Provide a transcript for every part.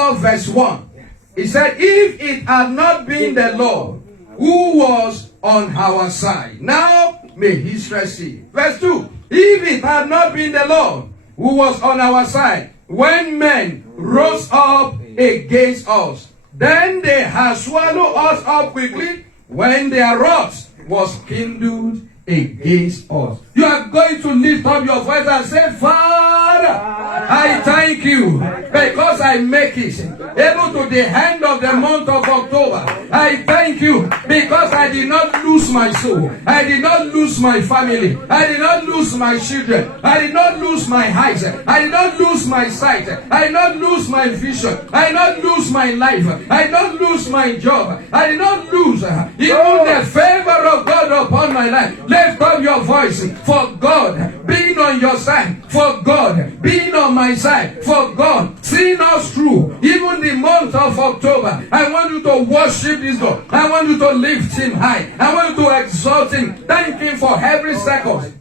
4 verse 1. He said, if it had not been the Lord who was on our side. Now may Israel see. Verse 2. If it had not been the Lord who was on our side, when men rose up against us, then they had swallowed us up quickly when their wrath was kindled against us. You are going to lift up your voice and say, Father, I thank you because I make it able to the end of the month of October. I thank you because I did not lose my soul. I did not lose my family. I did not lose my children. I did not lose my eyes. I did not lose my sight. I did not lose my vision. I did not lose my life. I did not lose my job. I did not lose even the favor of God upon my life. Lift up your voice for God being on your side, for God being on my side, for God seeing us through even the month of October. I want you to worship this God. I want you to lift him high. I want you to exalt him. Thank him for every second,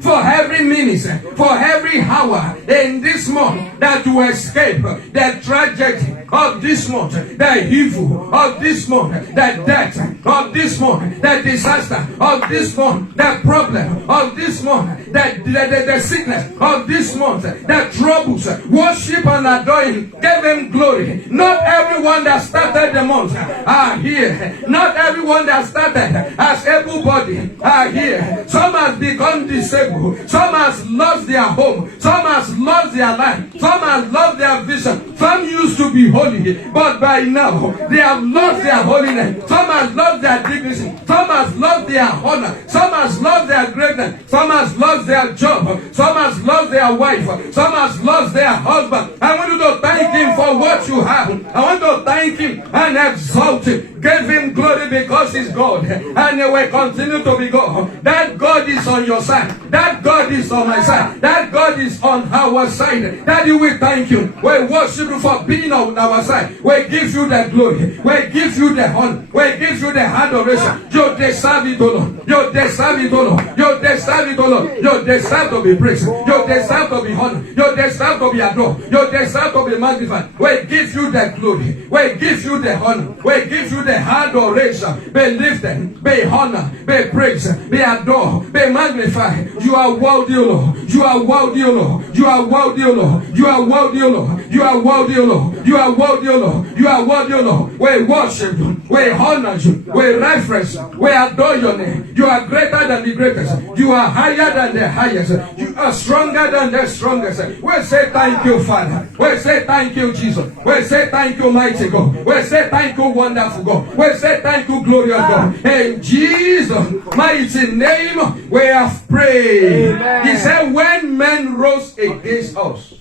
for every minute, for every hour in this month that you escape the tragedy of this month, the evil of this month, the death of this month, the disaster of this month, the problem of this month, the sickness of this month, the troubles. Worship and adore him. Give him glory. Not everyone that started the month are here. Not everyone that started as able-bodied are here. Some has become disabled. Some has lost their home. Some has lost their life. Some has lost their vision. Some used to be holy, but by now they have lost their holiness. Some has lost their dignity. Some has lost their honor. Some has lost their greatness. Some has lost their job. Some has lost their wife. Some has lost their husband. I want you to thank him for what you have. I want to thank him and exalt him. Give him glory because he's God, and he will continue to be God. That God is on your side. That God is on my side. That God is on our side. That you will thank you. We worship you for being on our side. We give you the glory. We give you the honor. We give you the adoration. You deserve it, O Lord. You deserve it, O Lord. You deserve it, O Lord. You deserve to be praised. You deserve to be honored. You deserve to be adored. You deserve to be magnified. We give you the glory. We give you the honor. We give you the adoration. Be lifted, be honored, be praised, be adored, be magnified. You are worthy, O Lord. You are worthy, O Lord. You are worthy, O Lord. You are worthy, O Lord. You are worthy, O Lord. You are worthy, O Lord. You are worthy, O Lord. We worship you. We honor you. We reference you. We adore your name. You are greater than the greatest. You are higher than the highest. You are stronger than the strongest. We say thank you, Father. We say thank you, Jesus. We say thank you, mighty God. We say thank you, wonderful God. We say thank you, glorious God. In Jesus' mighty name, we have prayed. Amen. He said, when men rose against us,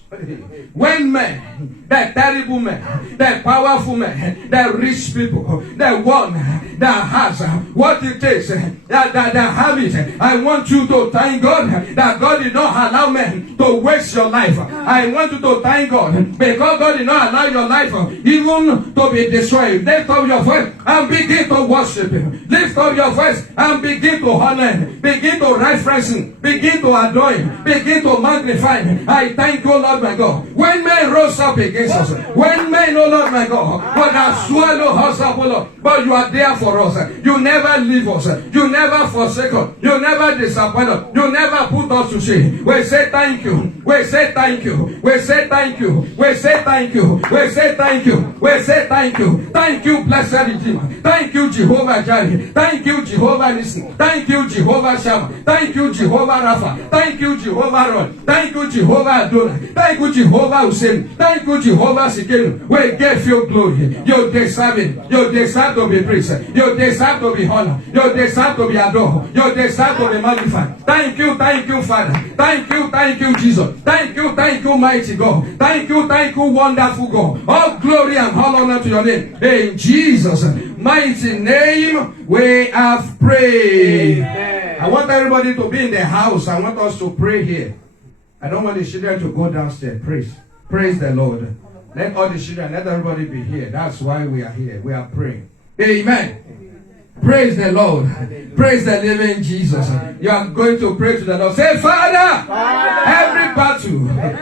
when men, the terrible men, the powerful men, the rich people, the one that has what it takes, that have it, I want you to thank God that God did not allow men to waste your life. I want you to thank God because God did not allow your life even to be destroyed. Lift up your voice and begin to worship Him. Lift up your voice and begin to honor Him. Begin to reference Him. Begin to adore Him. Begin to magnify Him. I thank you, Lord my God. When men rose up against us, when men, oh Lord my God, but have swallowed us up, oh Lord, but you are there for us. You never leave us. You never forsake us. You never disappoint us. You never put us to shame. We say thank you. We say thank you. We say thank you. We say thank you. We say thank you. We say thank you. Thank you, blessed Redeemer. Thank you, Jehovah Jireh. Thank you, Jehovah Nissi. Thank you, Jehovah Shammah. Thank you, Jehovah Rapha. Thank you, Jehovah Ron. Thank you, Jehovah Adonai. Thank you, Jehovah Hussein. Thank you, Jehovah Sikenu. We give you glory. You deserve it. You deserve to be praised. You deserve to be honored. You deserve to be adored. You deserve to be magnified. Thank you, Father. Thank you, Jesus. Thank you, mighty God. Thank you, wonderful God. All glory and all honor to your name. In Jesus' mighty name, we have prayed. Amen. I want everybody to be in the house. I want us to pray here. I don't want the children to go downstairs. Praise the Lord. Let all the children, let everybody be here. That's why we are here. We are praying. Amen. Praise the Lord. Praise the living Jesus. You are going to pray to the Lord. Say, Father, every battle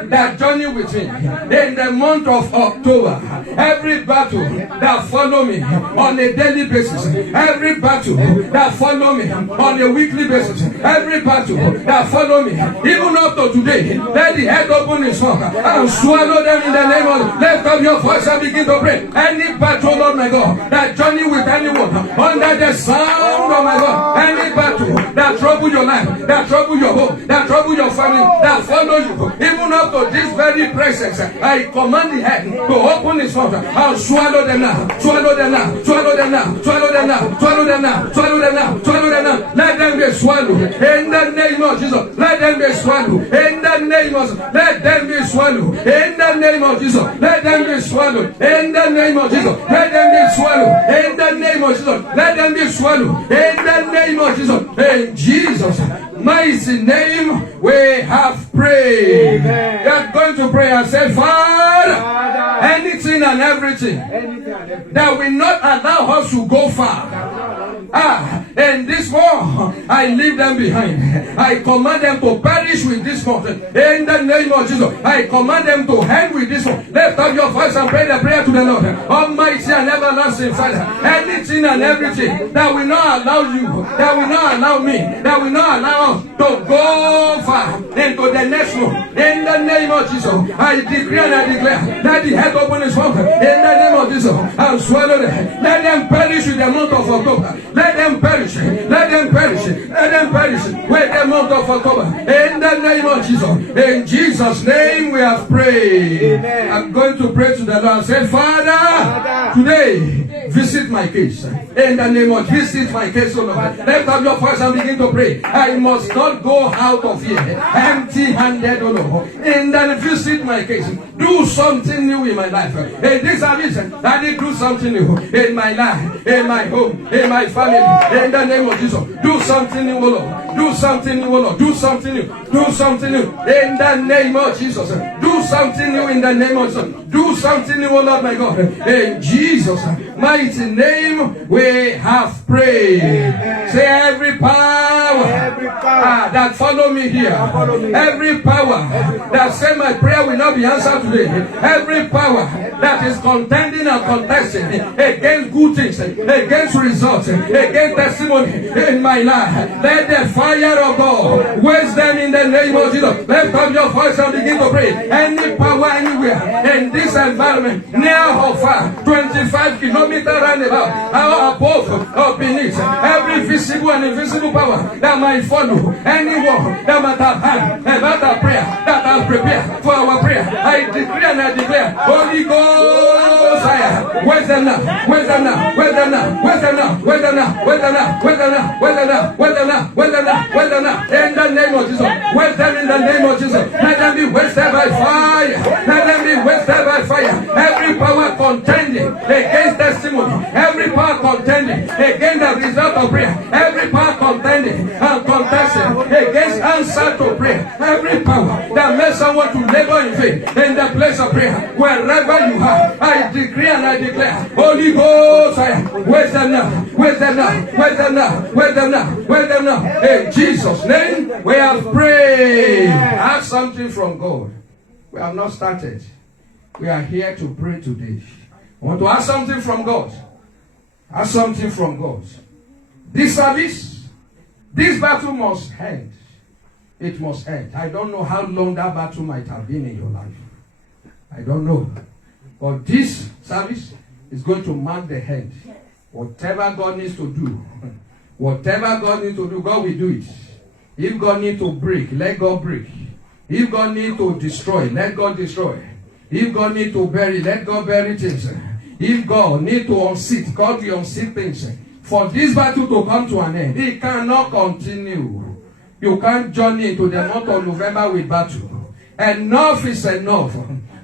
that journey with me in the month of October, every battle that follow me on a daily basis, every battle that follow me on a weekly basis, every battle that follow me even up to today, let the head open his mouth and swallow them in the name of. Lift up your voice and begin to pray. Any battle, Lord my God, that journey with anyone under the sound of my God, any battle that trouble your life, that trouble your home, that trouble your family, that follow you even up to this very presence, I command the head to open his mouth and swallow them now, swallow them now, swallow them now, swallow them now, swallow them now, swallow them now, swallow them now. Let them be swallowed in the name of Jesus. Let them be swallowed in the name of Jesus. Let them be swallowed in the name of Jesus. Let them be swallowed in the name of Jesus. Let them be swallowed in the name of Jesus. Let them be swallowed in the name of Jesus. In Jesus' mighty name we have prayed. We are going to pray and say, Father, anything and everything that will not allow us to go far. In this war, I leave them behind. I command them to perish with this mountain. In the name of Jesus, I command them to hang with this one. Lift up your voice and pray the prayer to the Lord. Almighty and everlasting Father, anything and everything that will not allow you, that will not allow me, that will not allow us to go far into the next one. In the name of Jesus, I decree and I declare, let the head open his mouth. In the name of Jesus, and swallow them. Let them perish with the month of October. Let them perish. Let them perish. Let them perish with the month of October. In the name of Jesus. In Jesus' name we have prayed. Amen. I'm going to pray to the Lord and say, Father, today visit my case. In the name of visit my case, O Lord. Lift up your voice and begin to pray. I must not go out of here empty-handed, O Lord. And then visit my case. Do something new in my life. In this service, I did do something new in my life, in my home, in my family. In the name of Jesus, do something new, O Lord. Do something new, O Lord. Do something new. Do something new. In the name of Jesus. Do something new in the name of Jesus. Do something new, O Lord my God. In Jesus' mighty name we have prayed. Amen. Say every power that follow me here. Every power that say my prayer will not be answered today. Every power that is contending and contesting against good things, against results, against testimony in my life. Let the fire of God waste them in the name of Jesus. Lift up your voice and begin to pray. Any power anywhere in this environment, near or far, 25 kilometers roundabout, or above or beneath, every visible and invisible power that might follow anyone that might have had about a prayer that has prepared for our prayer, I decree and I declare, Holy Ghost fire, waste them now, waste them now, waste them now, waste them now, waste them now, waste them now, waste them now, waste them now, waste them now, waste them now, waste them now, in the name of Jesus, waste them in the name of Jesus. Let them be wasted by fire, let them be wasted by fire. Every power contending against testimony, every power contending against the result of prayer, every power contending and contesting against answer to prayer, every power that makes someone to labor in faith in the place of prayer, wherever you are, I decree and I declare, Holy Ghost fire, waste them now, waste them now, waste them now, waste them now, waste them now. In Jesus' name we have prayed. Ask something from God. We have not started. We are here to pray today. I want to ask something from God. Ask something from God. This service, this battle must end. It must end. I don't know how long that battle might have been in your life. I don't know. But this service is going to mark the end. Whatever God needs to do, whatever God needs to do, God will do it. If God needs to break, let God break. If God needs to destroy, let God destroy. If God needs to bury, let God bury things. If God needs to unseat, God will unseat things. For this battle to come to an end, it cannot continue. You can't journey into the month of November with battle. Enough is enough.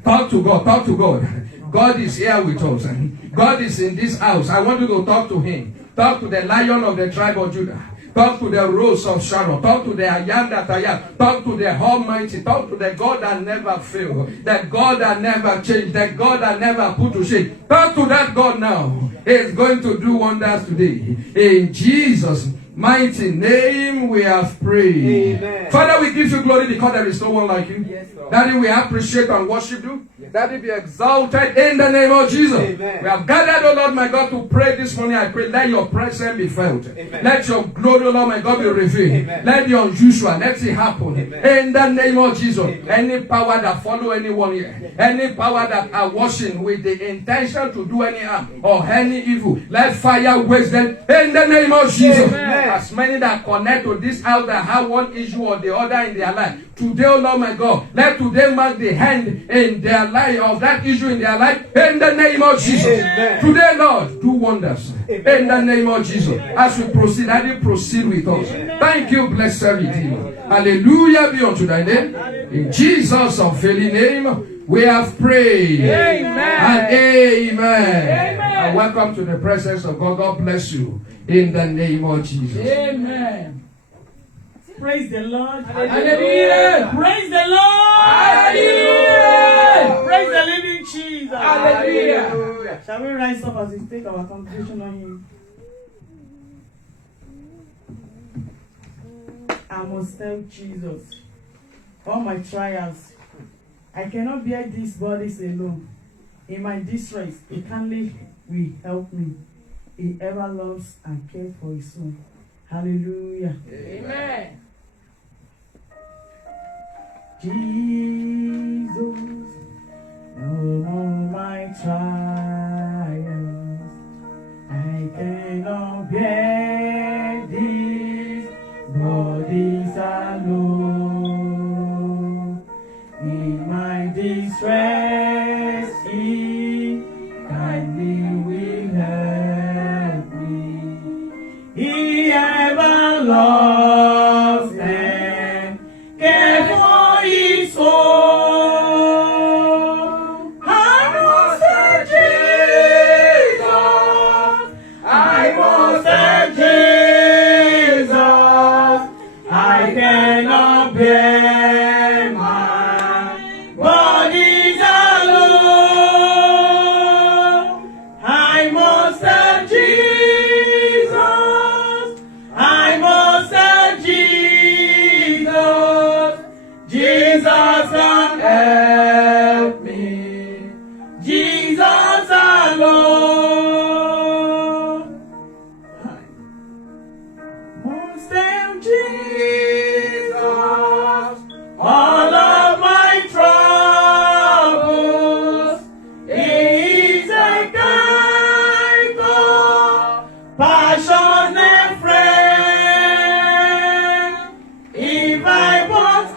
Talk to God, talk to God. God is here with us. God is in this house. I want you to talk to Him. Talk to the Lion of the tribe of Judah. Talk to the Rose of Sharon. Talk to the I am that I am. Talk to the Almighty. Talk to the God that never failed. The God that never changed. The God that never put to shame. Talk to that God now. He is going to do wonders today. In Jesus' mighty name we have prayed. Amen. Father, we give you glory because there is no one like you. Yes, Lord. Daddy, we appreciate and worship you. Yes. Daddy, be exalted in the name of Jesus. Amen. We have gathered, O Lord my God, to pray this morning. I pray, let your presence be felt. Amen. Let your glory, O Lord my God, be revealed. Amen. Let the unusual, let it happen. Amen. In the name of Jesus. Amen. Any power that follow anyone here, any power that are watching with the intention to do any harm or any evil, let fire waste them in the name of Jesus. Amen. As many that connect to this house that have one issue or the other in their life, today, oh Lord my God, let today mark the end in their life of that issue in their life in the name of Jesus. Amen. Today, Lord, do wonders Amen. in the name of Jesus. As we proceed, proceed with us. Amen. Thank you, blessed Redeemer. Hallelujah be unto thy name. In Jesus' unfailing name, we have prayed. Amen. And amen. Amen. And welcome to the presence of God. God bless you in the name of Jesus. Amen. Praise the Lord. Hallelujah. Praise the Lord. Hallelujah. Praise the living Jesus. Hallelujah. Shall we rise up as we take our congregation on Him? I must tell Jesus, all my trials, I cannot bear these bodies alone. In my distress, He kindly will help me. He ever loves and cares for His own. Hallelujah. Amen. Jesus, no more my trials. I cannot bear these bodies alone. In my distress, He kindly will help me. He ever loves and cares for His own. I must have Jesus. I must have Jesus. I cannot bear my bodies alone. I must have Jesus. I must have Jesus. Jesus can help me. Jesus alone. Must have Jesus. All of my troubles. He is a kind, passionate friend. If I was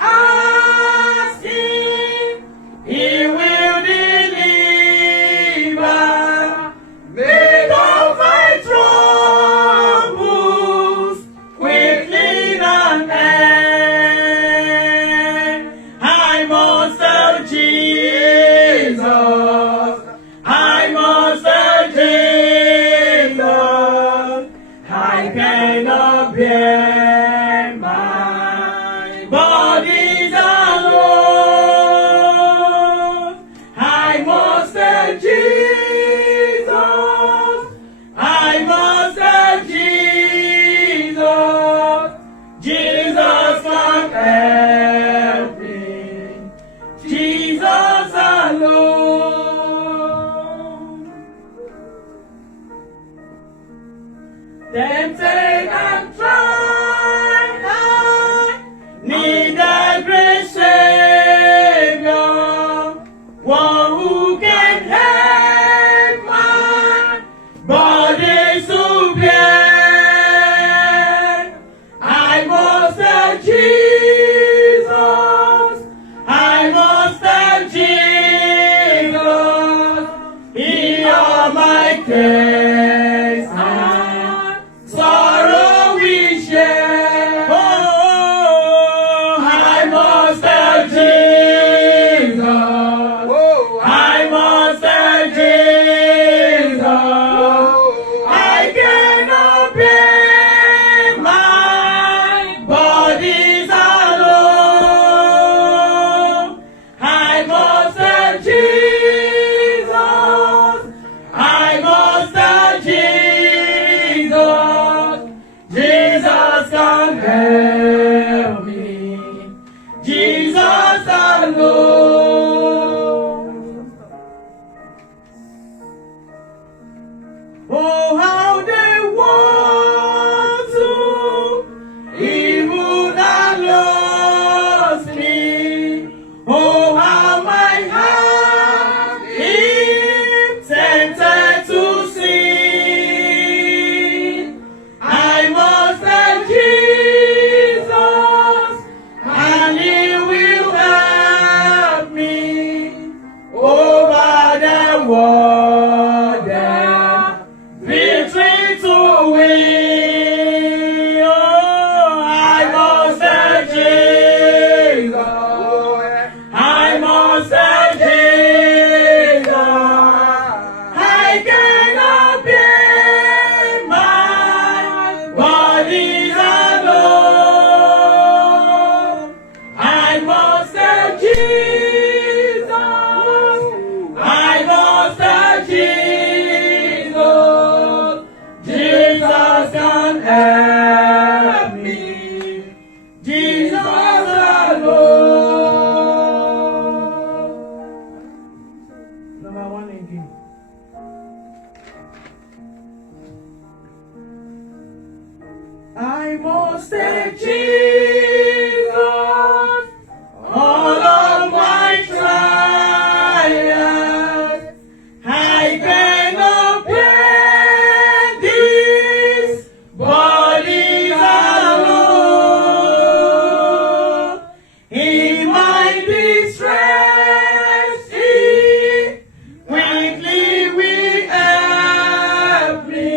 I must tell Jesus. I must tell Jesus. Jesus can help me. Jesus alone. Number one again. I must tell Jesus all of my trials. I cannot bear this body alone. In my distress, He quickly will help me.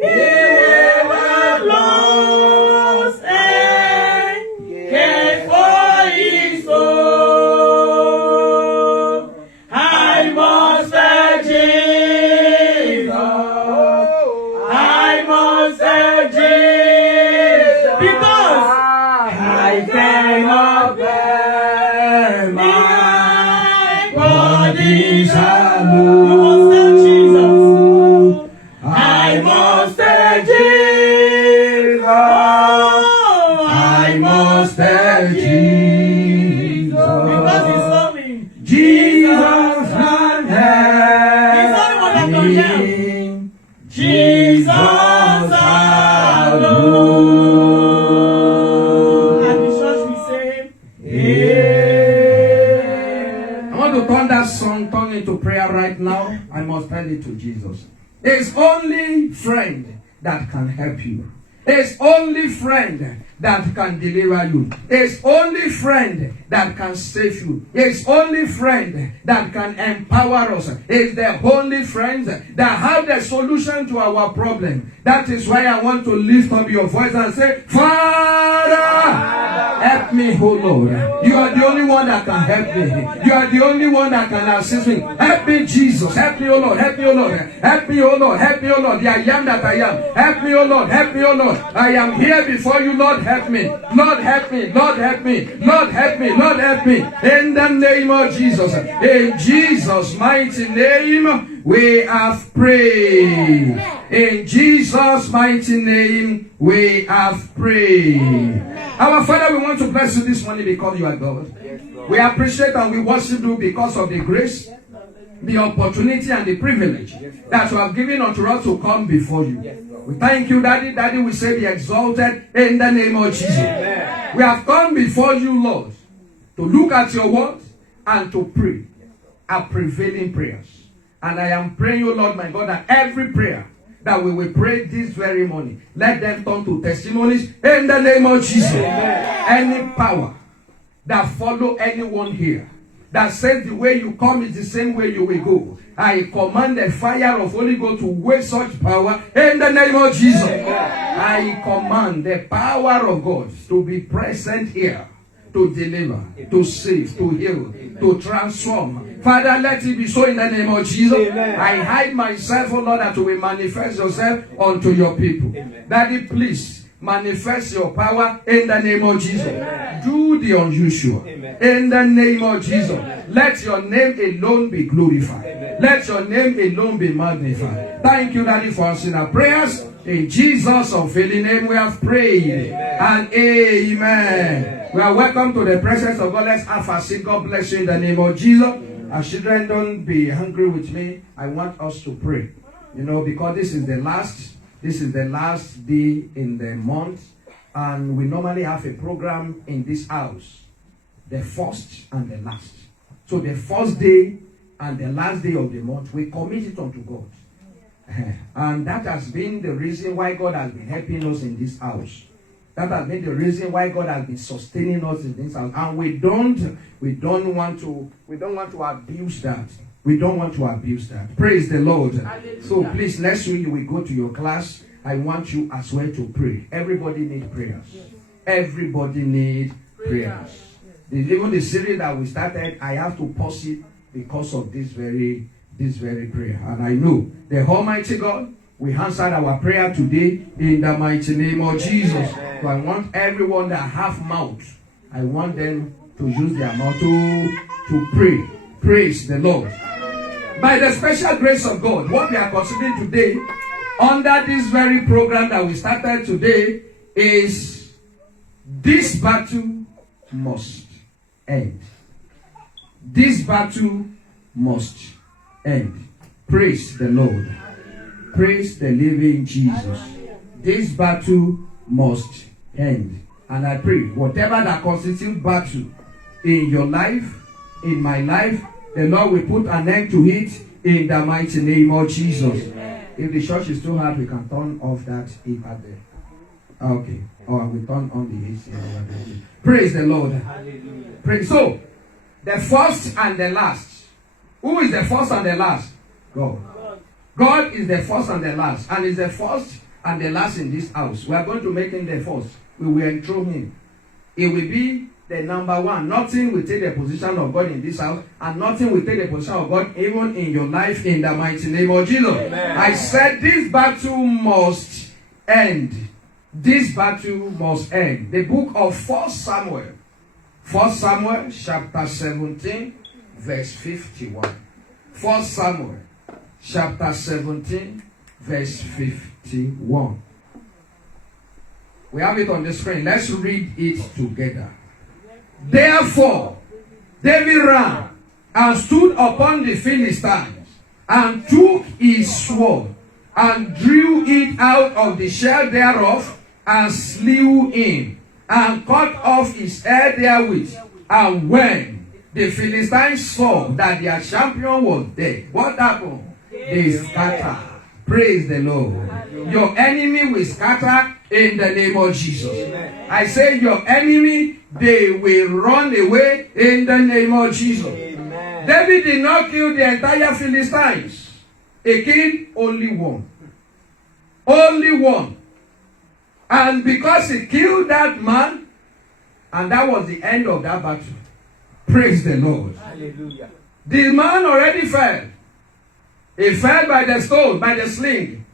He never lost and cared for His soul. I must tell Jesus. I must tell Jesus. Because I cannot bear my body's alone. I must tell Jesus. I must tell Jesus. Because He's loving. Jesus can help me. Jesus alone. And the church we say, I want to turn that song, turn into prayer right now. I must tell it to Jesus. It's only friend that can help you. It's only friend that can deliver you. It's only friend that can save you. It's only friend that can empower us. It's the only friend that have the solution to our problem. That is why I want to lift up your voice and say, Father, help me, oh Lord. You are the only one that can help me. You are the only one that can assist me. Help me, Jesus. Help me, oh Lord. Help me, oh Lord. Help me, oh Lord. Help me, oh Lord. The I am that I am. Help me, oh Lord. Help me, oh Lord. I am here before you, Lord. Help me. Lord, help me. Lord, help me. Lord, help me. Lord, help me. In the name of Jesus. In Jesus' mighty name, we have prayed. In Jesus' mighty name, we have prayed. Our Father, we want to bless you this morning because you are God. We appreciate and we worship you because of the grace, the opportunity, and the privilege that you have given unto us to come before you. We thank you, Daddy. Daddy, we say be exalted in the name of Jesus. Amen. We have come before you, Lord, to look at your word and to pray our prevailing prayers. And I am praying, you, Lord, my God, that every prayer that we will pray this very morning, let them turn to testimonies in the name of Jesus. Amen. Any power that follow anyone here, that says the way you come is the same way you will go, I command the fire of Holy Ghost to waste such power in the name of Jesus. Amen. I command the power of God to be present here, to deliver, to save, to heal, to transform. Father, let it be so in the name of Jesus. Amen. I hide myself, oh Lord, that you will manifest yourself unto your people. Amen. Daddy, please manifest your power in the name of Jesus. Amen. Do the unusual. Amen. In the name of Jesus. Amen. Let your name alone be glorified. Amen. Let your name alone be magnified. Amen. Thank you, Daddy, for answering our prayers. In Jesus' unfailing name we have prayed. Amen. And amen. Amen. We are welcome to the presence of God. Let's have a seat. God bless you in the name of Jesus. As children, don't be hungry with me. I want us to pray. You know, because this is the last day in the month. And we normally have a program in this house. The first and the last. So the first day and the last day of the month, we commit it unto God. And that has been the reason why God has been helping us in this house. That has been the reason why God has been sustaining us in this house. And we don't want to abuse that. We don't want to abuse that. Praise the Lord. Hallelujah. So please, next week you will go to your class. I want you as well to pray. Everybody needs prayers. Yes. Everybody needs prayers. Yes. Even the series that we started, I have to pause it because of this very prayer. And I know the Almighty God will answer our prayer today in the mighty name of Jesus. Amen. So I want everyone that have mouth I want them to use their mouth to pray. Praise the Lord. By the special grace of God, what we are considering today, under this very program that we started today, is this battle must end. This battle must end. Praise the Lord. Praise the living Jesus. This battle must end. And I pray, whatever that constitutes battle in your life, in my life, the Lord will put an end to it in the mighty name of Jesus. Amen. If the church is too hard, we can turn off that if at the okay. Or we turn on the AC. Praise the Lord. Hallelujah. Praise. So, the first and the last. Who is the first and the last? God. God is the first and the last. And is the first and the last in this house. We are going to make him the first. We will enthrone him. It will be the number one. Nothing will take the position of God in this house, and nothing will take the position of God even in your life, in the mighty name of Jesus. Amen. I said this battle must end. This battle must end. The book of 1 Samuel. 1 Samuel chapter 17 verse 51. 1 Samuel chapter 17 verse 51. We have it on the screen. Let's read it together. Therefore, David ran and stood upon the Philistines and took his sword and drew it out of the sheath thereof and slew him and cut off his head therewith. And when the Philistines saw that their champion was dead, what happened? They scattered. Praise the Lord. Your enemy will scatter in the name of Jesus. Amen. I say your enemy, they will run away in the name of Jesus. Amen. David did not kill the entire Philistines. He killed only one. Only one. And because he killed that man, and that was the end of that battle. Praise the Lord. Hallelujah. The man already fell. He fell by the stone, by the sling.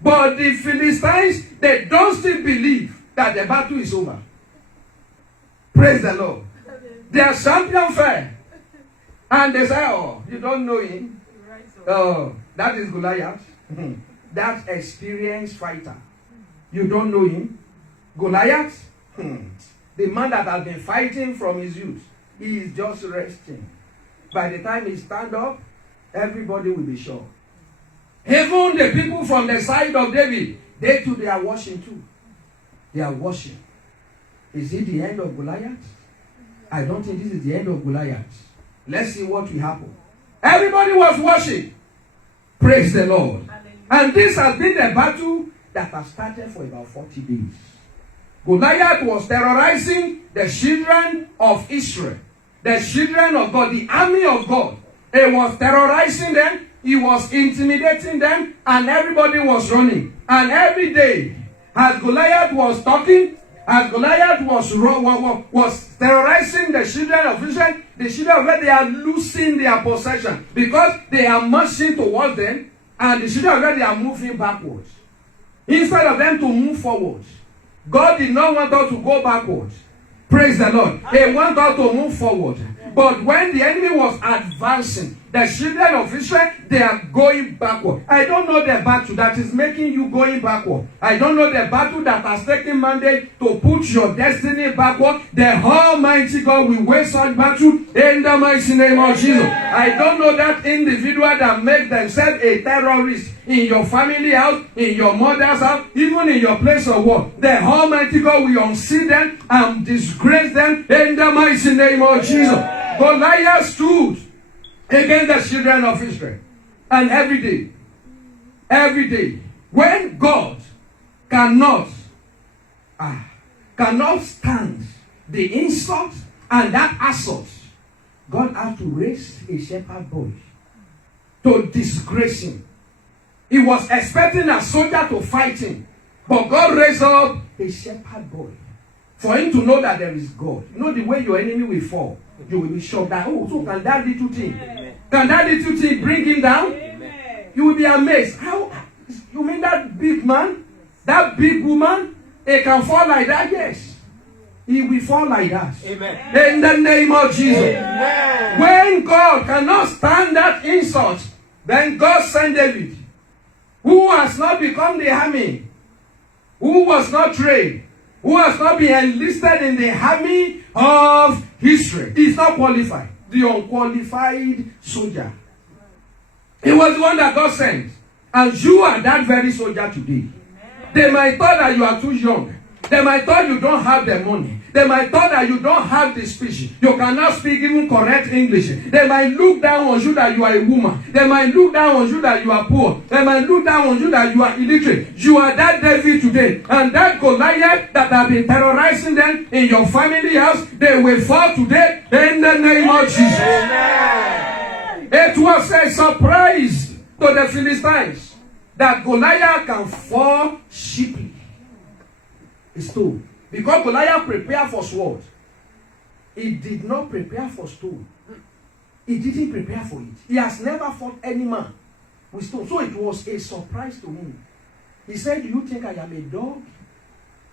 But the Philistines, they don't still believe that the battle is over. Praise the Lord. Their champion fell. And they say, oh, you don't know him? Oh, that is Goliath. That experienced fighter. You don't know him? Goliath? The man that has been fighting from his youth. He is just resting. By the time he stand up, everybody will be sure. Even the people from the side of David, they too, they are watching too. They are watching. Is it the end of Goliath? I don't think this is the end of Goliath. Let's see what will happen. Everybody was watching. Praise the Lord. And this has been the battle that has started for about 40 days. Goliath was terrorizing the children of Israel. The children of God, the army of God. He was terrorizing them. He was intimidating them, and everybody was running. And every day, as Goliath was talking, as Goliath was terrorizing the children of Israel, the children of Israel, they are losing their possession because they are marching towards them, and the children of Israel, they are moving backwards. Instead of them to move forwards, God did not want us to go backwards. Praise the Lord. He wanted us to move forward. But when the enemy was advancing, the children of Israel, they are going backward. I don't know the battle that is making you going backward. I don't know the battle that has taken mandate to put your destiny backward. The Almighty God will waste such battle in the mighty name of Jesus. I don't know that individual that makes themselves a terrorist in your family house, in your mother's house, even in your place of work. The Almighty God will unseat them and disgrace them in the mighty name of Jesus. Goliath stood against the children of Israel. And every day, when God cannot stand the insult and that assault, God has to raise a shepherd boy to disgrace him. He was expecting a soldier to fight him, but God raised up a shepherd boy for him to know that there is God. You know the way your enemy will fall. You will be shocked that, oh, so can that little thing? Can that little thing bring him down? Amen. You will be amazed. How? You mean that big man? That big woman? It can fall like that? Yes. he will fall like that. Amen. In the name of Jesus. Amen. When God cannot stand that insult, then God sent David, who has not become the army, who was not trained, who has not been enlisted in the army of history. He is not qualified. The unqualified soldier. He was the one that God sent. And you are that very soldier today. They might thought that you are too young. They might thought you don't have the money. They might thought that you don't have the speech. You cannot speak even correct English. They might look down on you that you are a woman. They might look down on you that you are poor. They might look down on you that you are illiterate. You are that David today. And that Goliath that have been terrorizing them in your family house, they will fall today in the name of Jesus. Amen. It was a surprise to the Philistines that Goliath can fall cheaply. It's true. Because Goliath prepared for sword. He did not prepare for stone. He didn't prepare for it. He has never fought any man with stone. So it was a surprise to him. He said, do you think I am a dog?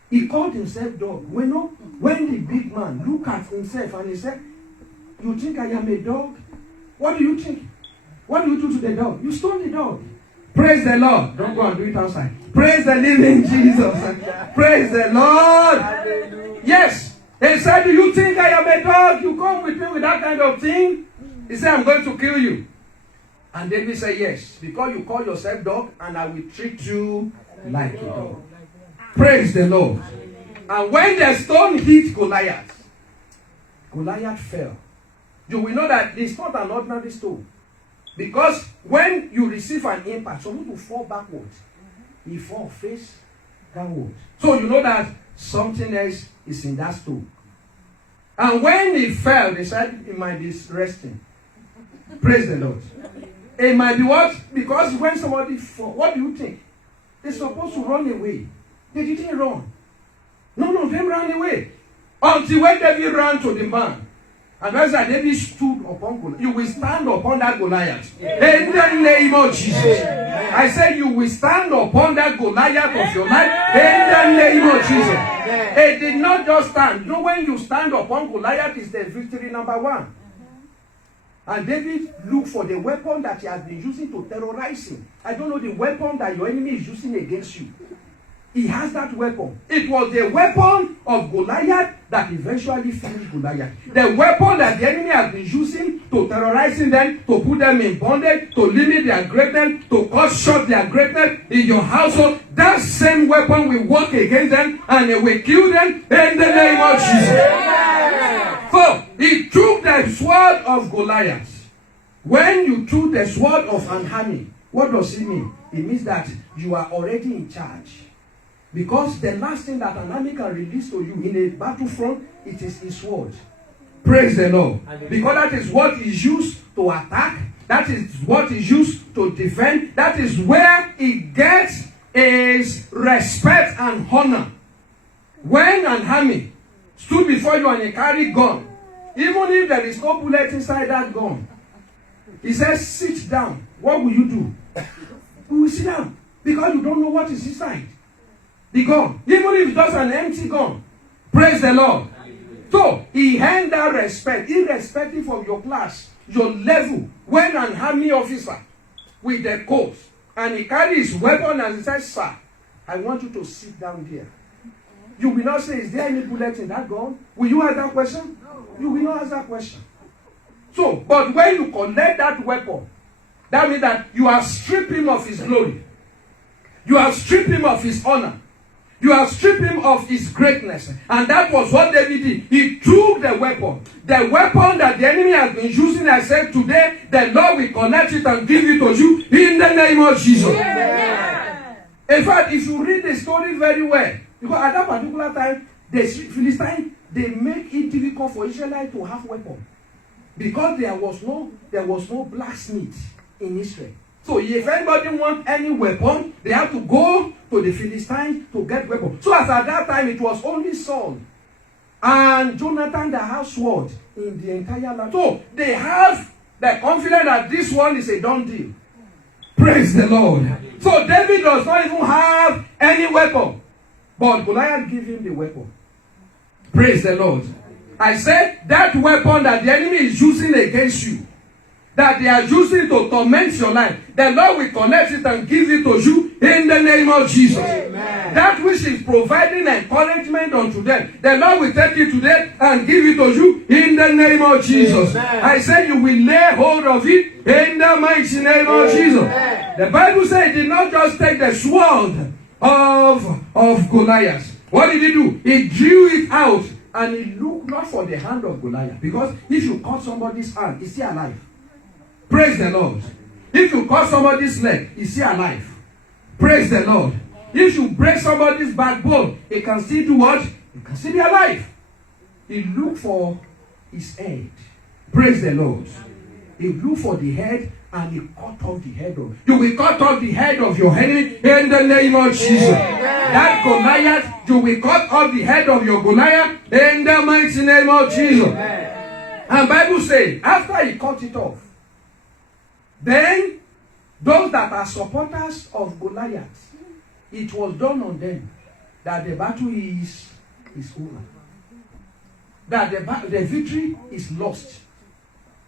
He called himself dog. When the big man looked at himself and he said, you think I am a dog? What do you think? What do you do to the dog? You stone the dog. Praise the Lord. Don't go and do it outside. Praise the living Jesus. Praise the Lord. Hallelujah. Yes. He said, do you think I am a dog? You come with me with that kind of thing? He said, I'm going to kill you. And David said, yes. Because you call yourself dog, and I will treat you like a dog. Praise the Lord. And when the stone hit Goliath, Goliath fell. You will know that it's not an ordinary stone. Because when you receive an impact, some people fall backwards. He fall face downwards. So you know that something else is in that stone. And when he fell, they said it might be resting. Praise the Lord. It might be what? Because when somebody fall, what do you think? They're supposed to run away. They didn't run. No, they ran away. Until when David ran to the man. And as David stood upon Goliath, you will stand upon that Goliath. In the name of Jesus. I said you will stand upon that Goliath of your life. In the name of Jesus. It did not just stand. You know, when you stand upon Goliath, is the victory number one. And David looked for the weapon that he has been using to terrorize him. I don't know the weapon that your enemy is using against you. He has that weapon. It was the weapon of Goliath that eventually finished Goliath. The weapon that the enemy has been using to terrorizing them, to put them in bondage, to limit their greatness, to cut short their greatness in your household. That same weapon will work against them and it will kill them in the name of Jesus. So, he took the sword of Goliath. When you took the sword of an army, what does it mean? It means that you are already in charge. Because the last thing that an army can release to you in a battlefront, it is his sword. Praise the Lord. Because that is what is used to attack. That is what is used to defend. That is where it gets his respect and honor. When an army stood before you and he carried gun, even if there is no bullet inside that gun, he says, sit down. What will you do? You will sit down. Because you don't know what is inside the gun. Even if it's just an empty gun. Praise the Lord. So, he had that respect, irrespective of your class, your level. When an army officer with the coat, and he carries his weapon and he says, sir, I want you to sit down here. You will not say, is there any bullet in that gun? Will you ask that question? No. You will not ask that question. So, but when you collect that weapon, that means that you are stripping him of his glory. You are stripping him of his honor. You have stripped him of his greatness. And that was what David did. He took the weapon. The weapon that the enemy has been using, I said, today, the Lord will collect it and give it to you in the name of Jesus. Yeah. In fact, if you read the story very well, because at that particular time, the Philistines, they make it difficult for Israelites to have weapons. Because there was no blacksmith in Israel. So if anybody wants any weapon, they have to go to the Philistines to get weapons. So as at that time, it was only Saul and Jonathan that have sword in the entire land. So they have the confidence that this one is a done deal. Praise the Lord. So David does not even have any weapon. But Goliath gave him the weapon. Praise the Lord. I said that weapon that the enemy is using against you, that they are using to torment your life, the Lord will connect it and give it to you in the name of Jesus. Amen. That which is providing encouragement unto them, the Lord will take it today and give it to you in the name of Jesus. Amen. I said you will lay hold of it in the mighty name of Jesus. Amen. The Bible said he did not just take the sword of Goliath. What did he do? He drew it out and he looked not for the hand of Goliath, because if you cut somebody's hand, is he alive? Praise the Lord. If you cut somebody's leg, is he alive? Praise the Lord. If you break somebody's backbone, he can still do what? He can still be alive. He looked for his head. Praise the Lord. He looked for the head and he cut off the head of. You will cut off the head of your enemy in the name of Jesus. That Goliath, you will cut off the head of your Goliath in the mighty name of Jesus. And Bible says, after he cut it off, then those that are supporters of Goliath, it was done on them that the battle is over. That the victory is lost.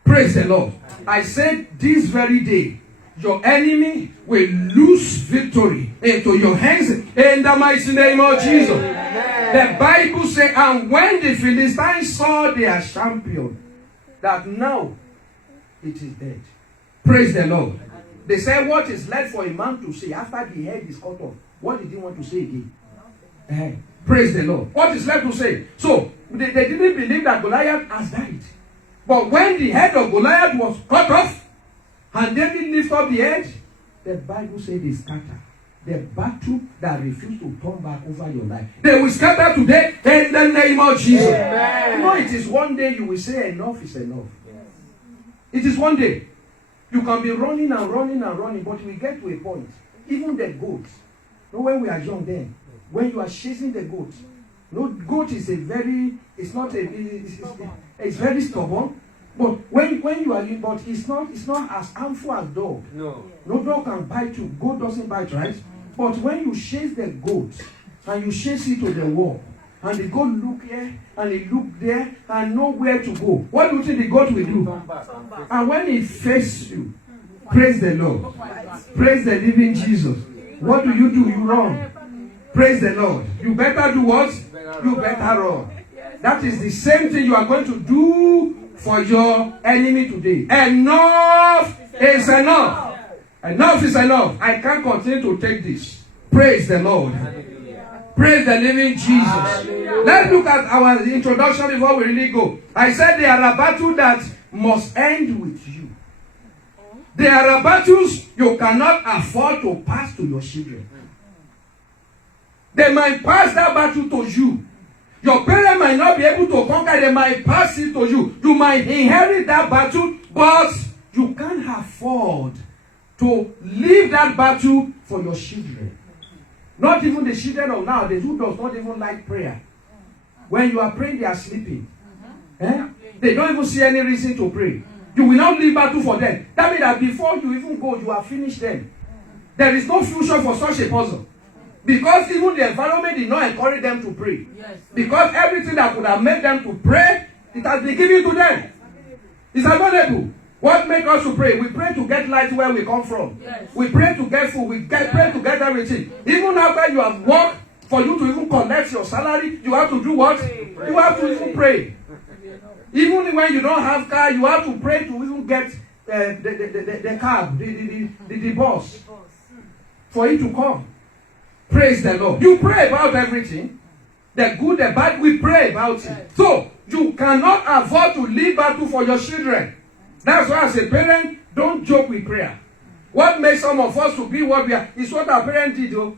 Praise the Lord. I said this very day, your enemy will lose victory into your hands in the mighty name of Jesus. The Bible says, and when the Philistines saw their champion, that now it is dead. Praise the Lord. They said, what is left for a man to say after the head is cut off? What did he want to say again? Praise the Lord. What is left to say? So, they didn't believe that Goliath has died. But when the head of Goliath was cut off, and David lifted up the head, the Bible said they scattered. The battle that refused to turn back over your life, they will scatter today in the name of Jesus. Amen. You know, it is one day you will say enough is enough. It is one day. You can be running and running and running, but we get to a point. Even the goats. You know, when we are young then, when you are chasing the goat, no, goat is a very, it's it's very stubborn. But when you are in, but it's not as harmful as dog. No. No dog can bite you. Goat doesn't bite, right? But when you chase the goat and you chase it to the wall, and the goat look here and he look there and know where to go, what do you think the goat will do? And when he faces you, praise the Lord, praise the living Jesus. What do? You run. Praise the Lord. You better do what? You better run. That is the same thing you are going to do for your enemy today. Enough is enough. Enough is enough. I can't continue to take this. Praise the Lord. Praise the living Jesus. Hallelujah. Let's look at our introduction before we really go. I said there are battles that must end with you. There are battles you cannot afford to pass to your children. They might pass that battle to you. Your parents might not be able to conquer. They might pass it to you. You might inherit that battle, but you can't afford to leave that battle for your children. Not even the children of nowadays who does not even like prayer. When you are praying, they are sleeping. They don't even see any reason to pray. You will not leave battle for them. That means that before you even go, you have finished them. There is no future for such a person. Because even the environment did not encourage them to pray. Yes. Because everything that could have made them to pray, it has been given to them. It's available. What makes us to pray? We pray to get light where we come from. Yes. We pray to get food. Pray to get everything. Even after you have worked, for you to even collect your salary, you have to do what? Pray. You have to even pray. Even when you don't have car, you have to pray to even get the cab, the bus, for it to come. Praise the Lord. You pray about everything. The good, the bad, we pray about it. So, you cannot afford to leave battle for your children. That's why as a parent, don't joke with prayer. What makes some of us to be what we are is what our parents did. Oh.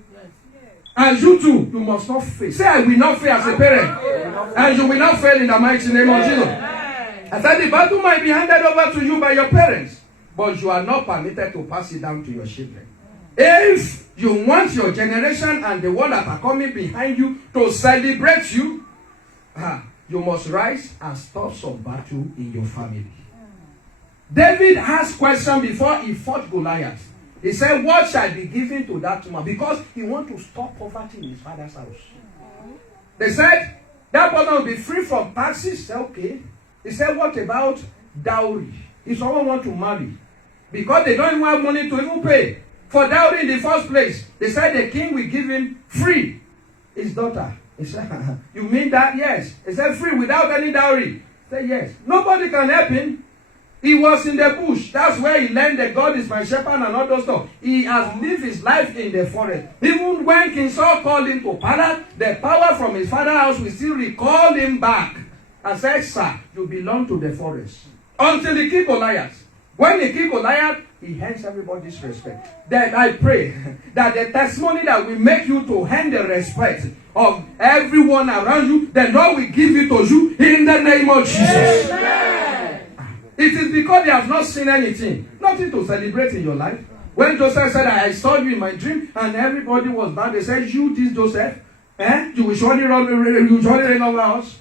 And you too, you must not fail. Say, I will not fail as a parent. And you will not fail in the mighty name of Jesus. I said the battle might be handed over to you by your parents, but you are not permitted to pass it down to your children. If you want your generation and the one that are coming behind you to celebrate you, you must rise and stop some battle in your family. David asked question before he fought Goliath. He said, what shall be given to that man? Because he want to stop poverty in his father's house. They said, That person will be free from taxes. Say, okay. He said, what about dowry? If someone wants to marry, because they don't even have money to even pay for dowry in the first place, they said the king will give him free his daughter. He said, you mean that? Yes. He said, free without any dowry. He said, yes. Nobody can help him. He was in the bush. That's where he learned that God is my shepherd and all those stuff. He has lived his life in the forest. Even when King Saul called him to palace, the power from his father's house will still recall him back and said, sir, you belong to the forest. Until he killed Goliath. When he killed Goliath, he earns everybody's respect. Then I pray that the testimony that will make you to earn the respect of everyone around you, the Lord will give it to you in the name of Jesus. Amen. It is because they have not seen anything, nothing to celebrate in your life. When Joseph said, I saw you in my dream, and everybody was mad, they said, you, this Joseph, you will surely reign over us.